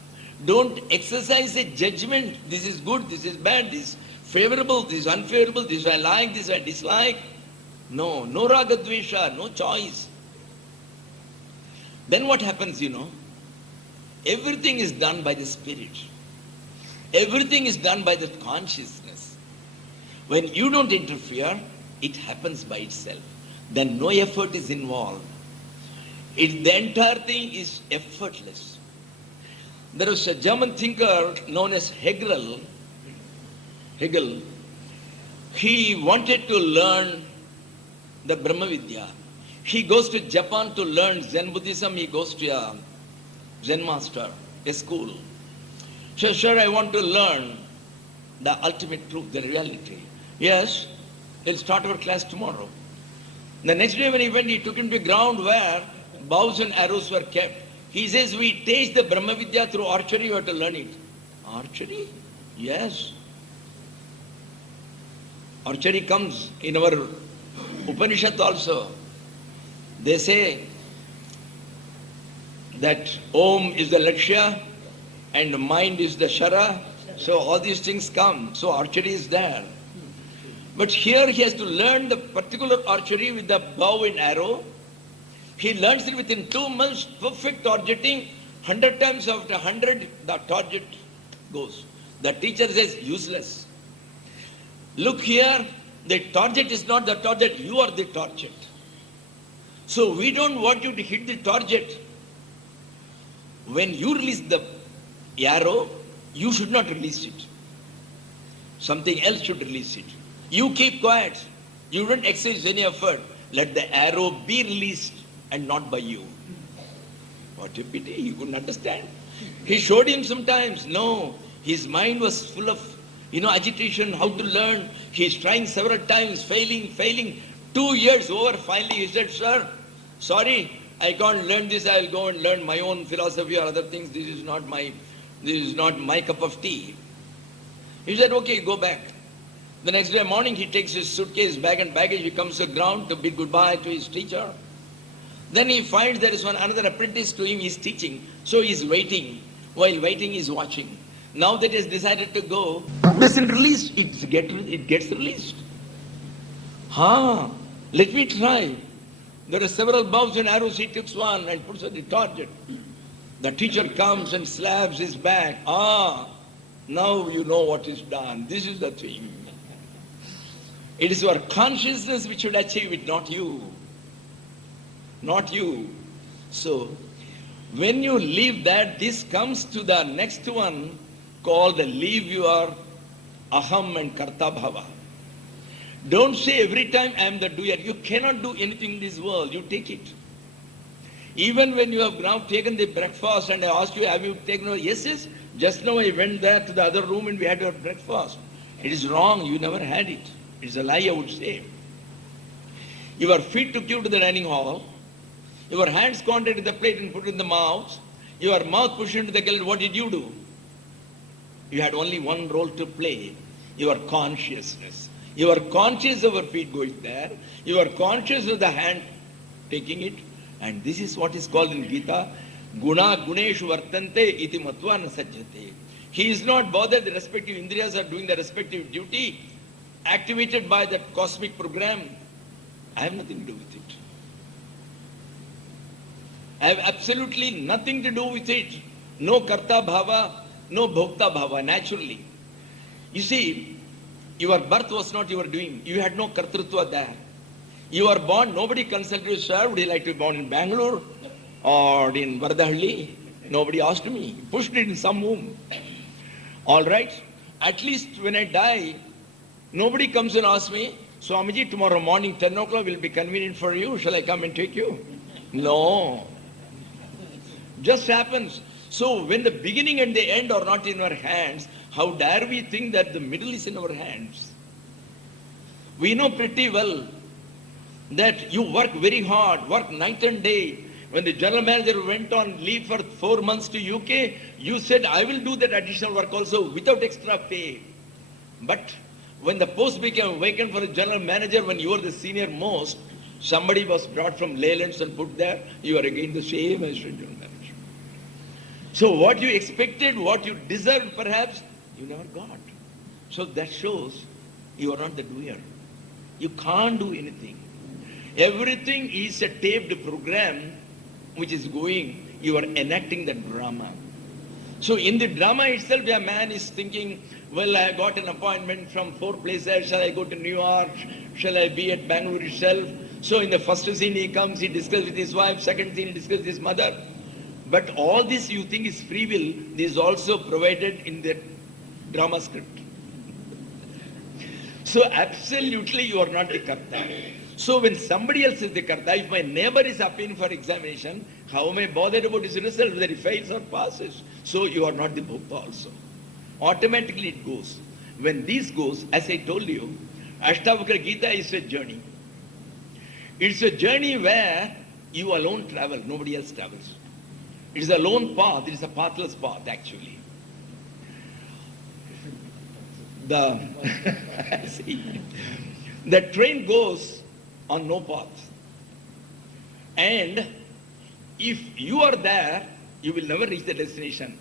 Don't exercise a judgment. This is good, this is bad, this is favorable, this is unfavorable, this I like, this I dislike. No, no ragadvesha, no choice. Then what happens, Everything is done by the spirit. Everything is done by the consciousness. When you don't interfere, it happens by itself. Then no effort is involved. The entire thing is effortless. There was a German thinker known as Hegel. He wanted to learn the Brahma Vidya. He goes to Japan to learn Zen Buddhism. He goes to a Zen master, a school. So, sir, I want to learn the ultimate truth, the reality. Yes, we'll start our class tomorrow. The next day when he went, he took him to a ground where bows and arrows were kept. He says, we taste the Brahma Vidya through archery, you have to learn it. Archery? Yes. Archery comes in our Upanishad also. They say that Om is the Lakshya and mind is the Shara. So all these things come. So archery is there. But here he has to learn the particular archery with the bow and arrow. He learns it within 2 months, perfect targeting. 100 times after 100, the target goes. The teacher says, useless. Look here, the target is not the target, you are the target. So we don't want you to hit the target. When you release the arrow, you should not release it. Something else should release it. You keep quiet. You don't exercise any effort. Let the arrow be released and not by you. What a pity, he couldn't understand. He showed him sometimes. No, his mind was full of, agitation, how to learn. He's trying several times, failing. 2 years over, finally he said, sir, sorry, I can't learn this. I'll go and learn my own philosophy or other things. This is not my cup of tea. He said, okay, go back. The next day morning, he takes his suitcase, bag and baggage. He comes to the ground to bid goodbye to his teacher. Then he finds there is another apprentice to him. He's teaching. So he's waiting. While waiting, he's watching. Now that he has decided to go, doesn't release. It gets released. Let me try. There are several bows and arrows. He takes one and puts on the target. The teacher comes and slaps his back. Now you know what is done. This is the thing. It is your consciousness which should achieve it, not you. Not you. So, when you leave that, this comes to the next one called leave your aham and karta bhava. Don't say every time I am the doer. You cannot do anything in this world. You take it. Even when you have now taken the breakfast and I asked you, have you taken it? Yes. Just now I went there to the other room and we had your breakfast. It is wrong. You never had it. It's a lie, I would say. Your feet took you to the dining hall. Your hands contacted the plate and put it in the mouth. Your mouth pushed into the gullet. What did you do? You had only one role to play. Your consciousness. You are conscious of your feet going there. You are conscious of the hand taking it. And this is what is called in Gita, Guna Guneshu Vartante iti matva na sajjate. He is not bothered. The respective indriyas are doing the respective duty activated by that cosmic program. I have nothing to do with it. I have absolutely nothing to do with it. No karta bhava, no bhokta bhava, naturally. You see, your birth was not your doing. You had no kartrutva there. You were born, nobody consulted you, sir, would you like to be born in Bangalore or in Vardahalli? Nobody asked me. Pushed it in some womb. All right? At least when I die, nobody comes and asks me, Swamiji, tomorrow morning 10 o'clock will be convenient for you. Shall I come and take you? No. Just happens. So when the beginning and the end are not in our hands, how dare we think that the middle is in our hands? We know pretty well that you work very hard, work night and day. When the general manager went on leave for 4 months to UK, you said, I will do that additional work also without extra pay. But when the post became vacant for a general manager, when you were the senior most, somebody was brought from Leylands and put there, you are again the same as general manager. So what you expected, what you deserved perhaps, you never got. So that shows you are not the doer. You can't do anything. Everything is a taped program which is going, you are enacting the drama. So in the drama itself, a man is thinking, well, I got an appointment from 4 places, shall I go to New York, shall I be at Bangalore itself? So in the first scene he comes, he discusses with his wife, second scene he discusses with his mother. But all this you think is free will, this is also provided in the drama script. So absolutely you are not the karta. So when somebody else is the karta, if my neighbor is appearing for examination, how am I bothered about his result, whether he fails or passes? So you are not the bhokta also. Automatically it goes. When this goes, as I told you, Ashtavakra Gita is a journey. It's a journey where you alone travel, nobody else travels. It is a lone path, it is a pathless path actually. The train goes on no path. And if you are there, you will never reach the destination.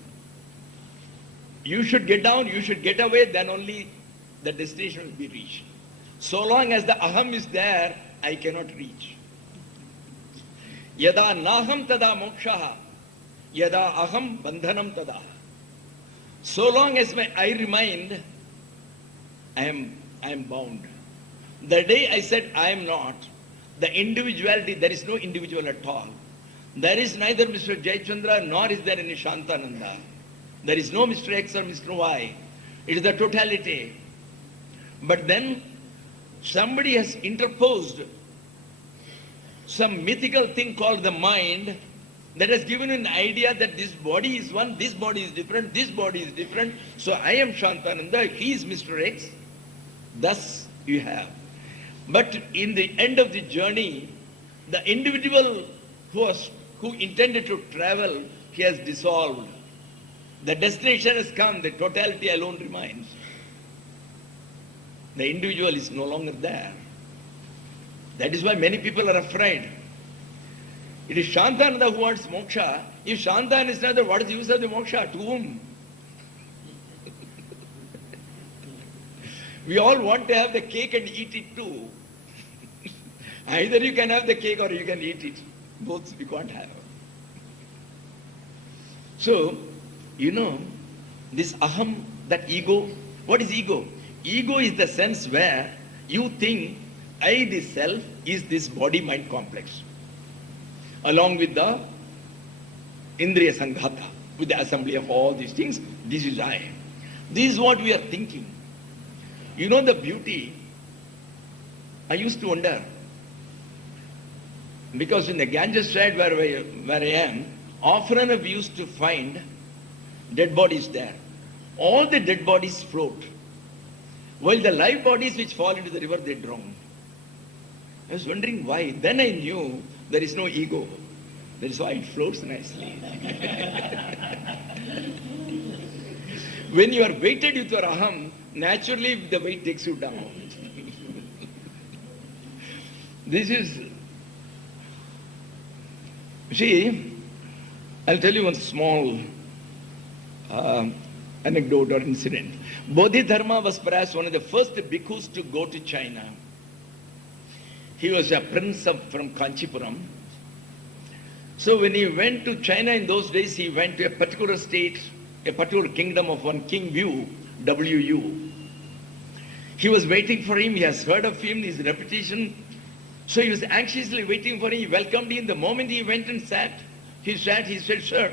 You should get down, you should get away, then only the destination will be reached. So long as the aham is there, I cannot reach. Yada naham tada mokshaha, yada aham bandhanam tada. So long as I remain, I am bound. The day I said I am not, the individuality, there is no individual at all. There is neither Mr. Jayachandra nor is there any Shantananda. There is no Mr. X or Mr. Y. It is the totality. But then somebody has interposed some mythical thing called the mind that has given an idea that this body is one, this body is different, this body is different. So I am Shantananda, he is Mr. X. Thus you have. But in the end of the journey, the individual who intended to travel, he has dissolved. The destination has come, the totality alone remains. The individual is no longer there. That is why many people are afraid. It is Shantananda who wants moksha. If Shantananda is not there, what is the use of the moksha? To whom? We all want to have the cake and eat it too. Either you can have the cake or you can eat it. Both we can't have. So, this aham, that ego, what is ego? Ego is the sense where you think I, the self, is this body-mind complex. Along with the Indriya Sanghata, with the assembly of all these things, this is I. This is what we are thinking. The beauty, I used to wonder, because in the Ganges side where I am, often we used to find dead bodies there. All the dead bodies float, while the live bodies which fall into the river, they drown. I was wondering why. Then I knew there is no ego. That is why it floats nicely. When you are weighted with your aham, naturally the weight takes you down. This is, see, I'll tell you one small anecdote or incident. Bodhidharma was perhaps one of the first bhikkhus to go to China. He was a prince from Kanchipuram. So when he went to China in those days, he went to a particular state, a particular kingdom of one King Wu, W.U. He was waiting for him. He has heard of him, his reputation. So he was anxiously waiting for him. He welcomed him. The moment he went and sat, he said, sir,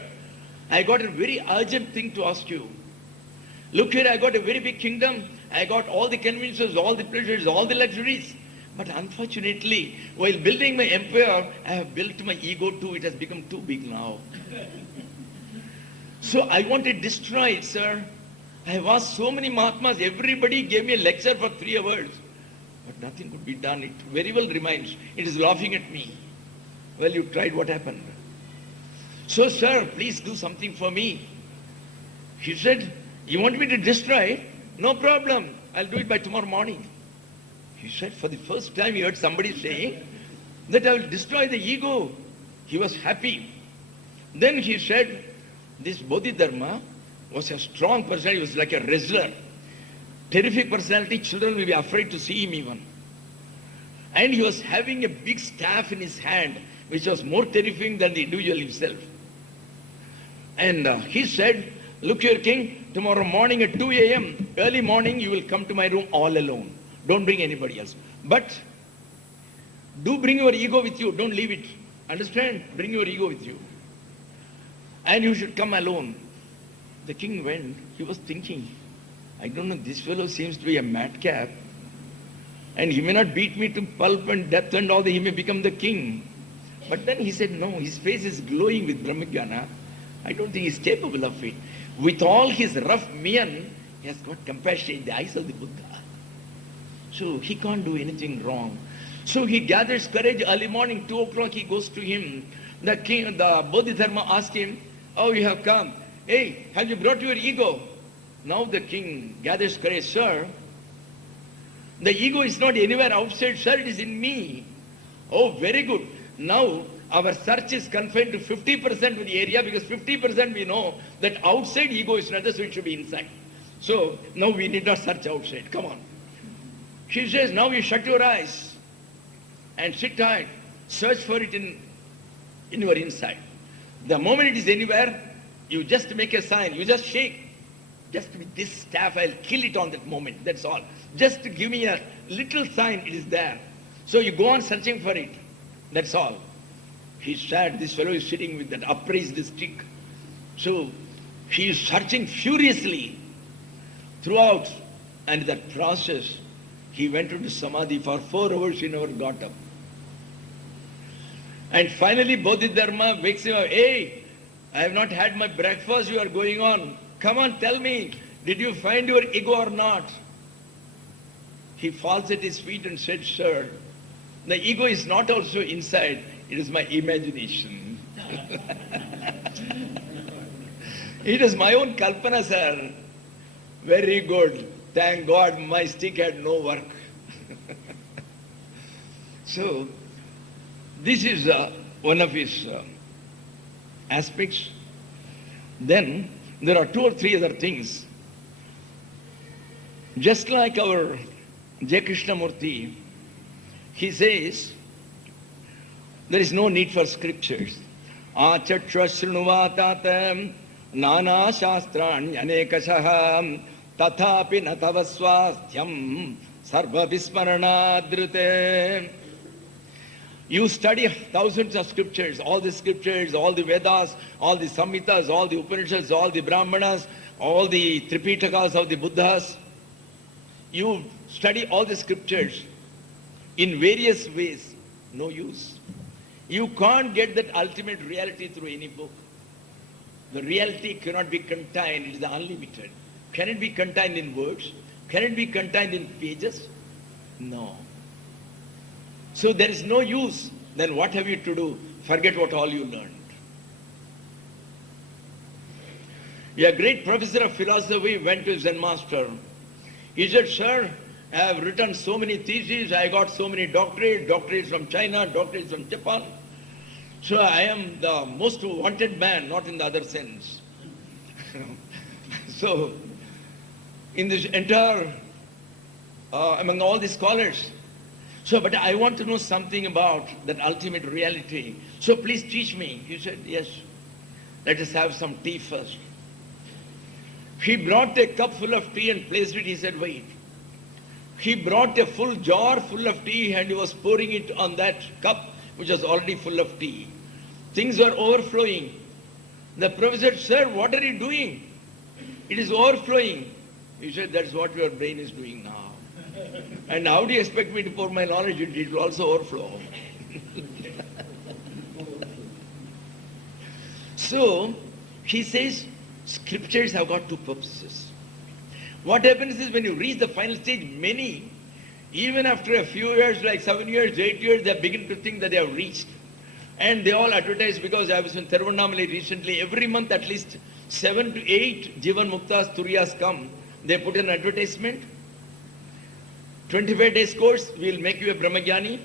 I got a very urgent thing to ask you. Look here, I got a very big kingdom. I got all the conveniences, all the pleasures, all the luxuries. But unfortunately, while building my empire, I have built my ego too. It has become too big now. So I want to destroy it, sir. I have asked so many Mahatmas. Everybody gave me a lecture for 3 hours. But nothing could be done. It very well remains. It is laughing at me. Well, you tried, what happened? So, sir, please do something for me. He said, you want me to destroy it? No problem. I'll do it by tomorrow morning. He said, for the first time he heard somebody saying that I will destroy the ego. He was happy. Then he said, this Bodhidharma was a strong personality. He was like a wrestler. Terrific personality. Children will be afraid to see him even. And he was having a big staff in his hand, which was more terrifying than the individual himself. And he said, look here, king, tomorrow morning at 2 a.m., early morning, you will come to my room all alone. Don't bring anybody else. But do bring your ego with you. Don't leave it. Understand? Bring your ego with you. And you should come alone. The king went. He was thinking, I don't know, this fellow seems to be a madcap. And he may not beat me to pulp and death and all that. He may become the king. But then he said, no, his face is glowing with Brahmajnana. I don't think he's capable of it. With all his rough mien, he has got compassion in the eyes of the Buddha. So he can't do anything wrong. So he gathers courage early morning, 2 o'clock, he goes to him. The king, the Bodhidharma asked him, oh, you have come. Hey, have you brought your ego? Now the king gathers courage, sir. The ego is not anywhere outside, sir, it is in me. Oh, very good. Now, Our search is confined to 50% of the area because 50% we know that outside ego is not there, so it should be inside. So now we need not search outside. Come on. She says, now you shut your eyes and sit tight. Search for it in your inside. The moment it is anywhere, you just make a sign. You just shake. Just with this staff, I'll kill it on that moment. That's all. Just to give me a little sign, it is there. So you go on searching for it. That's all. He's sad. This fellow is sitting with that upraised stick. So he is searching furiously throughout. And that process, he went into samadhi for 4 hours. He never got up. And finally, Bodhidharma wakes him up. Hey, I have not had my breakfast. You are going on. Come on, tell me, did you find your ego or not? He falls at his feet and said, sir, the ego is not also inside. It is my imagination. It is my own kalpana, sir. Very good. Thank God my stick had no work. So, this is one of his aspects. Then, there are 2 or 3 other things. Just like our J. Krishnamurti, he says, there is no need for scriptures. Achachva shrunuvatatam nana shastrani anekashaham tathapi natavaswasthyam sarva vismaranadrute. You study thousands of scriptures, all the Vedas, all the Samhitas, all the Upanishads, all the Brahmanas, all the Tripitakas of the Buddhas. You study all the scriptures in various ways, no use. You can't get that ultimate reality through any book. The reality cannot be contained, it is unlimited. Can it be contained in words? Can it be contained in pages? No. So there is no use. Then what have you to do? Forget what all you learned. A great professor of philosophy went to his Zen master. He said, sir, I have written so many theses, I got so many doctorates from China, doctorates from Japan. So I am the most wanted man, not in the other sense. So, in this entire, among all the scholars, so, but I want to know something about that ultimate reality. So please teach me. He said, yes, let us have some tea first. He brought a cup full of tea and placed it. He said, wait. He brought a full jar full of tea and he was pouring it on that cup which was already full of tea. Things were overflowing. The professor said, sir, what are you doing? It is overflowing. He said, that's what your brain is doing now. And how do you expect me to pour my knowledge? It will also overflow. So, he says, scriptures have got 2 purposes. What happens is when you reach the final stage, many, even after a few years, like 7 years, 8 years, they begin to think that they have reached. And they all advertise, because I was in Tiruvannamalai recently, every month at least 7 to 8 Jivan Muktas, Turiyas come. They put an advertisement. 25 days course, we will make you a Brahmagyani.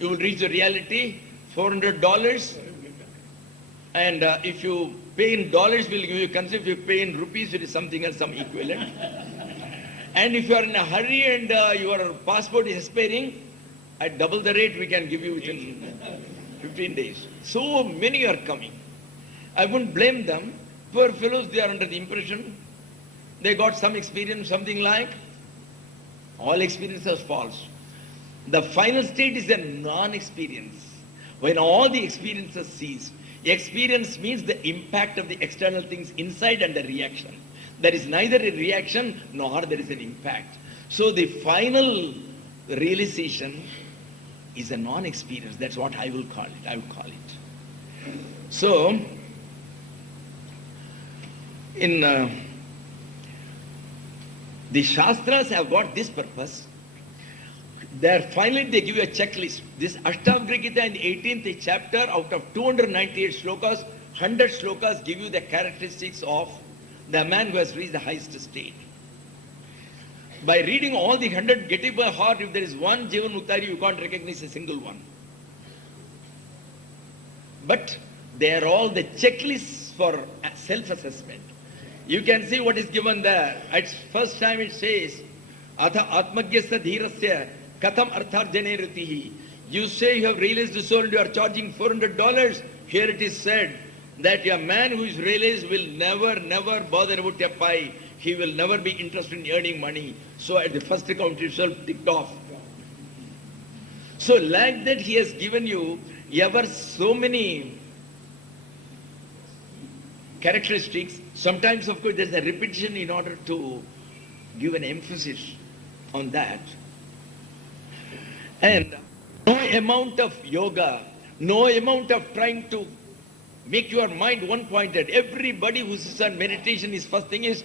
You will reach the reality, $400. And if you pay in dollars, we'll give you consent. If you pay in rupees, it is something else, some equivalent. And if you are in a hurry and your passport is expiring, at double the rate, we can give you within 15 days. So many are coming. I wouldn't blame them. Poor fellows, they are under the impression they got some experience, something like. All experience is false. The final state is a non-experience. When all the experiences cease, experience means the impact of the external things inside and the reaction. There is neither a reaction nor there is an impact. So the final realization is a non-experience. That's what I will call it. I will call it. So, in the Shastras have got this purpose. Finally, they give you a checklist. This Ashtavakra Gita in the 18th chapter, out of 298 slokas, 100 slokas give you the characteristics of the man who has reached the highest state. By reading all the 100, get it by heart. If there is one Jivan Muktari, you can't recognize a single one. But they are all the checklists for self-assessment. You can see what is given there. At first time it says, Atha atmagyasya dhirasya katham artharjane ritihi. You say you have realized the soul and you are charging $400. Here it is said that a man who is realized will never bother about a pie. He will never be interested in earning money. So at the first account itself ticked off. So like that he has given you ever so many characteristics. Sometimes of course there is a repetition in order to give an emphasis on that. And no amount of yoga, no amount of trying to make your mind one-pointed. Everybody who sits on meditation, his first thing is,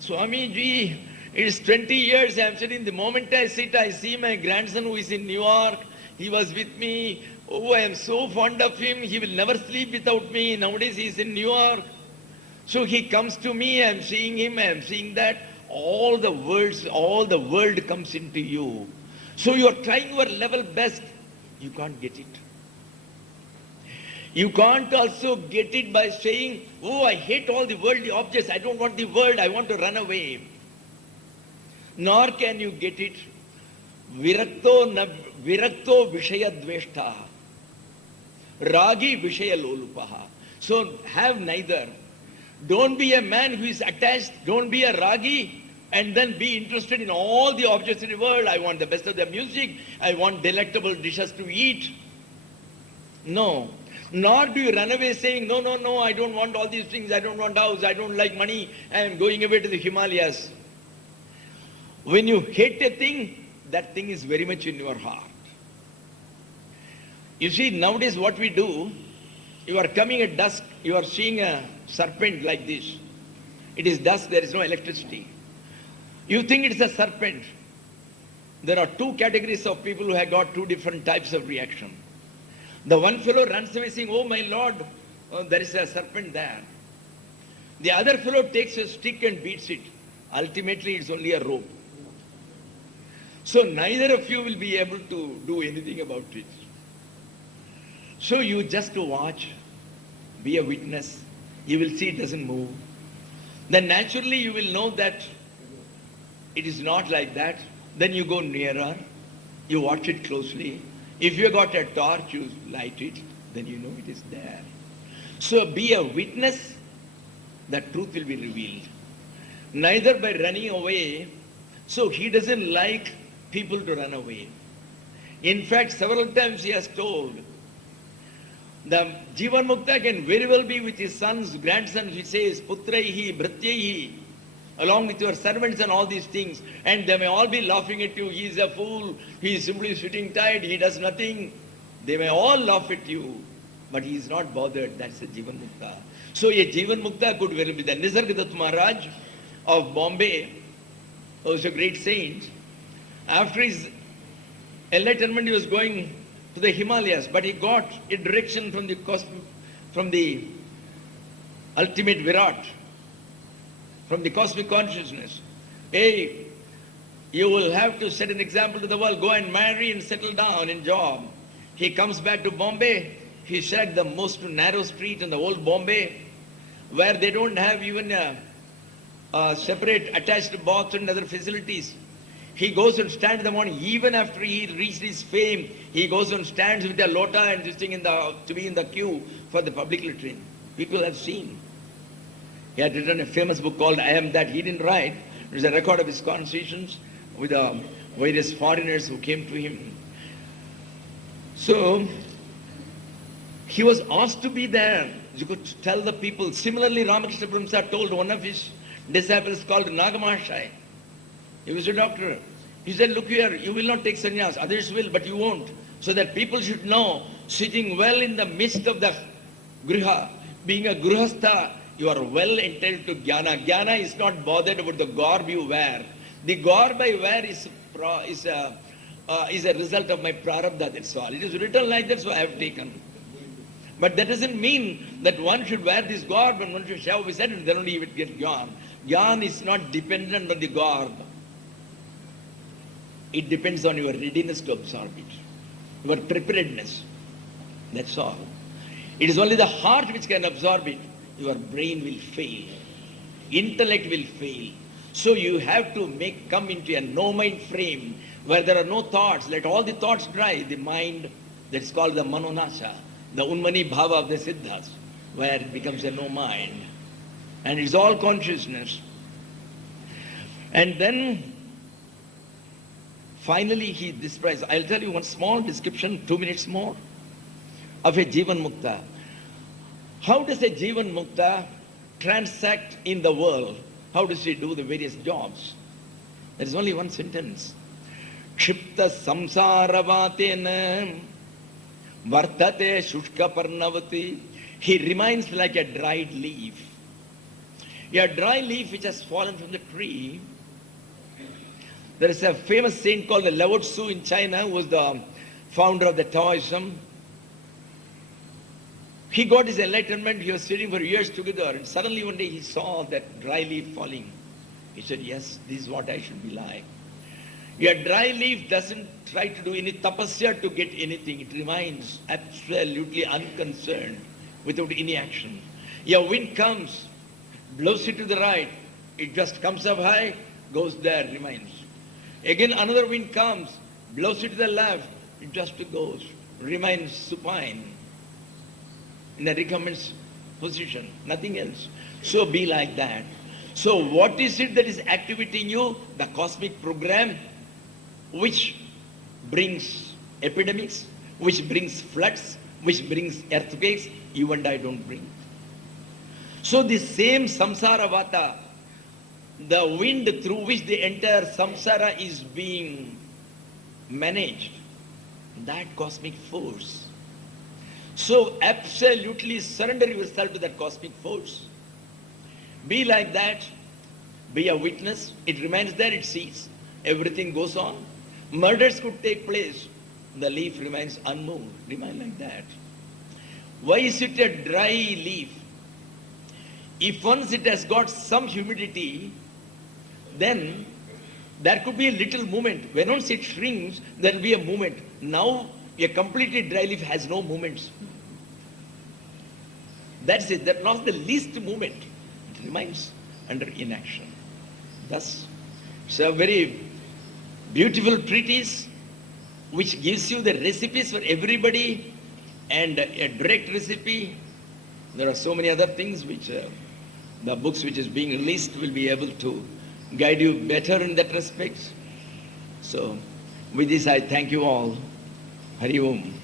Swamiji, it is 20 years I am sitting. The moment I sit, I see my grandson who is in New York. He was with me. Oh, I am so fond of him. He will never sleep without me. Nowadays he is in New York. So he comes to me, I am seeing him, I am seeing that. All the world comes into you. So you are trying your level best. You can't get it. You can't also get it by saying, oh, I hate all the worldly objects. I don't want the world. I want to run away. Nor can you get it. Virakto vishaya dveshta. Ragi vishaya lolupaha. So have neither. Don't be a man who is attached. Don't be a ragi and then be interested in all the objects in the world. I want the best of the music. I want delectable dishes to eat. No. Nor do you run away saying, no, I don't want all these things. I don't want house. I don't like money. I am going away to the Himalayas. When you hate a thing, that thing is very much in your heart. You see, nowadays what we do, you are coming at dusk, you are seeing a serpent like this. It is dusk, there is no electricity. You think it is a serpent. There are two categories of people who have got two different types of reaction. The one fellow runs away saying, oh my Lord, there is a serpent there. The other fellow takes a stick and beats it. Ultimately, it's only a rope. So neither of you will be able to do anything about it. So you just watch, be a witness. You will see it doesn't move. Then naturally you will know that it is not like that. Then you go nearer, you watch it closely. If you got a torch, you light it, then you know it is there. So be a witness, the truth will be revealed. Neither by running away. So he doesn't like people to run away. In fact, several times he has told, the Jivan Mukta can very well be with his sons, grandsons, he says, Putraihi, Bhratyaihi, along with your servants and all these things. And they may all be laughing at you. He is a fool. He is simply sitting tight. He does nothing. They may all laugh at you. But he is not bothered. That's a Jivan Mukta. So a Jivan Mukta could very be the Nisargadatta Maharaj of Bombay, who was a great saint. After his enlightenment, he was going to the Himalayas, but he got a direction from the ultimate Virat, from the cosmic consciousness. Hey, you will have to set an example to the world. Go and marry and settle down in job. He comes back to Bombay. He said the most narrow street in the old Bombay, where they don't have even a separate attached bath and other facilities. He goes and stands in the morning, even after he reached his fame, he goes and stands with a lota and this thing to be in the queue for the public latrine. People have seen. He had written a famous book called I Am That. He didn't write. There's a record of his conversations with various foreigners who came to him. So, he was asked to be there. You could tell the people. Similarly, Ramakrishna Paramhansa told one of his disciples called Nagamahashai. He was a doctor. He said, look here, you will not take sannyas. Others will, but you won't. So that people should know, sitting well in the midst of the griha, being a grihastha, you are well entitled to jnana. Jnana is not bothered about the garb you wear. The garb I wear is a result of my prarabdha, that's all. It is written like that, so I have taken. But that doesn't mean that one should wear this garb and one should shave his head and then only he would get jnana. Jnana is not dependent on the garb. It depends on your readiness to absorb it, your preparedness. That's all. It is only the heart which can absorb it. Your brain will fail. Intellect will fail. So you have to come into a no-mind frame where there are no thoughts. Let all the thoughts dry. The mind, that's called the manonasha, the unmani bhava of the siddhas, where it becomes a no-mind. And it's all consciousness. And then, finally, he describes, I'll tell you one small description, 2 minutes more, of a Jivan Mukta. How does a Jivan Mukta transact in the world? How does he do the various jobs? There is only one sentence. Kshipta samsaravatena vartate shushka parnavati. He remains like a dried leaf. A dry leaf which has fallen from the tree. There is a famous saint called Lao Tzu in China, who was the founder of the Taoism. He got his enlightenment. He was sitting for years together, and suddenly one day he saw that dry leaf falling. He said, yes, this is what I should be like. A dry leaf doesn't try to do any tapasya to get anything. It remains absolutely unconcerned, without any action. A wind comes, blows it to the right, it just comes up high, goes there, remains. Again another wind comes, blows it to the left, it just goes, remains supine, in a recumbent position, nothing else. So be like that. So what is it that is activating you? The cosmic program which brings epidemics, which brings floods, which brings earthquakes, you and I don't bring. So the same samsara vata, the wind through which the entire samsara is being managed, that cosmic force. So absolutely surrender yourself to that cosmic force. Be like that. Be a witness. It remains there, it sees. Everything goes on. Murders could take place. The leaf remains unmoved. Remain like that. Why is it a dry leaf? If once it has got some humidity, then there could be a little movement. When once it shrinks, there will be a movement. Now, a completely dry leaf has no movements. That's it. That not the least movement. It remains under inaction. Thus, it's a very beautiful treatise which gives you the recipes for everybody and a direct recipe. There are so many other things which the books which is being released will be able to guide you better in that respect. So, with this I thank you all. Hari Om.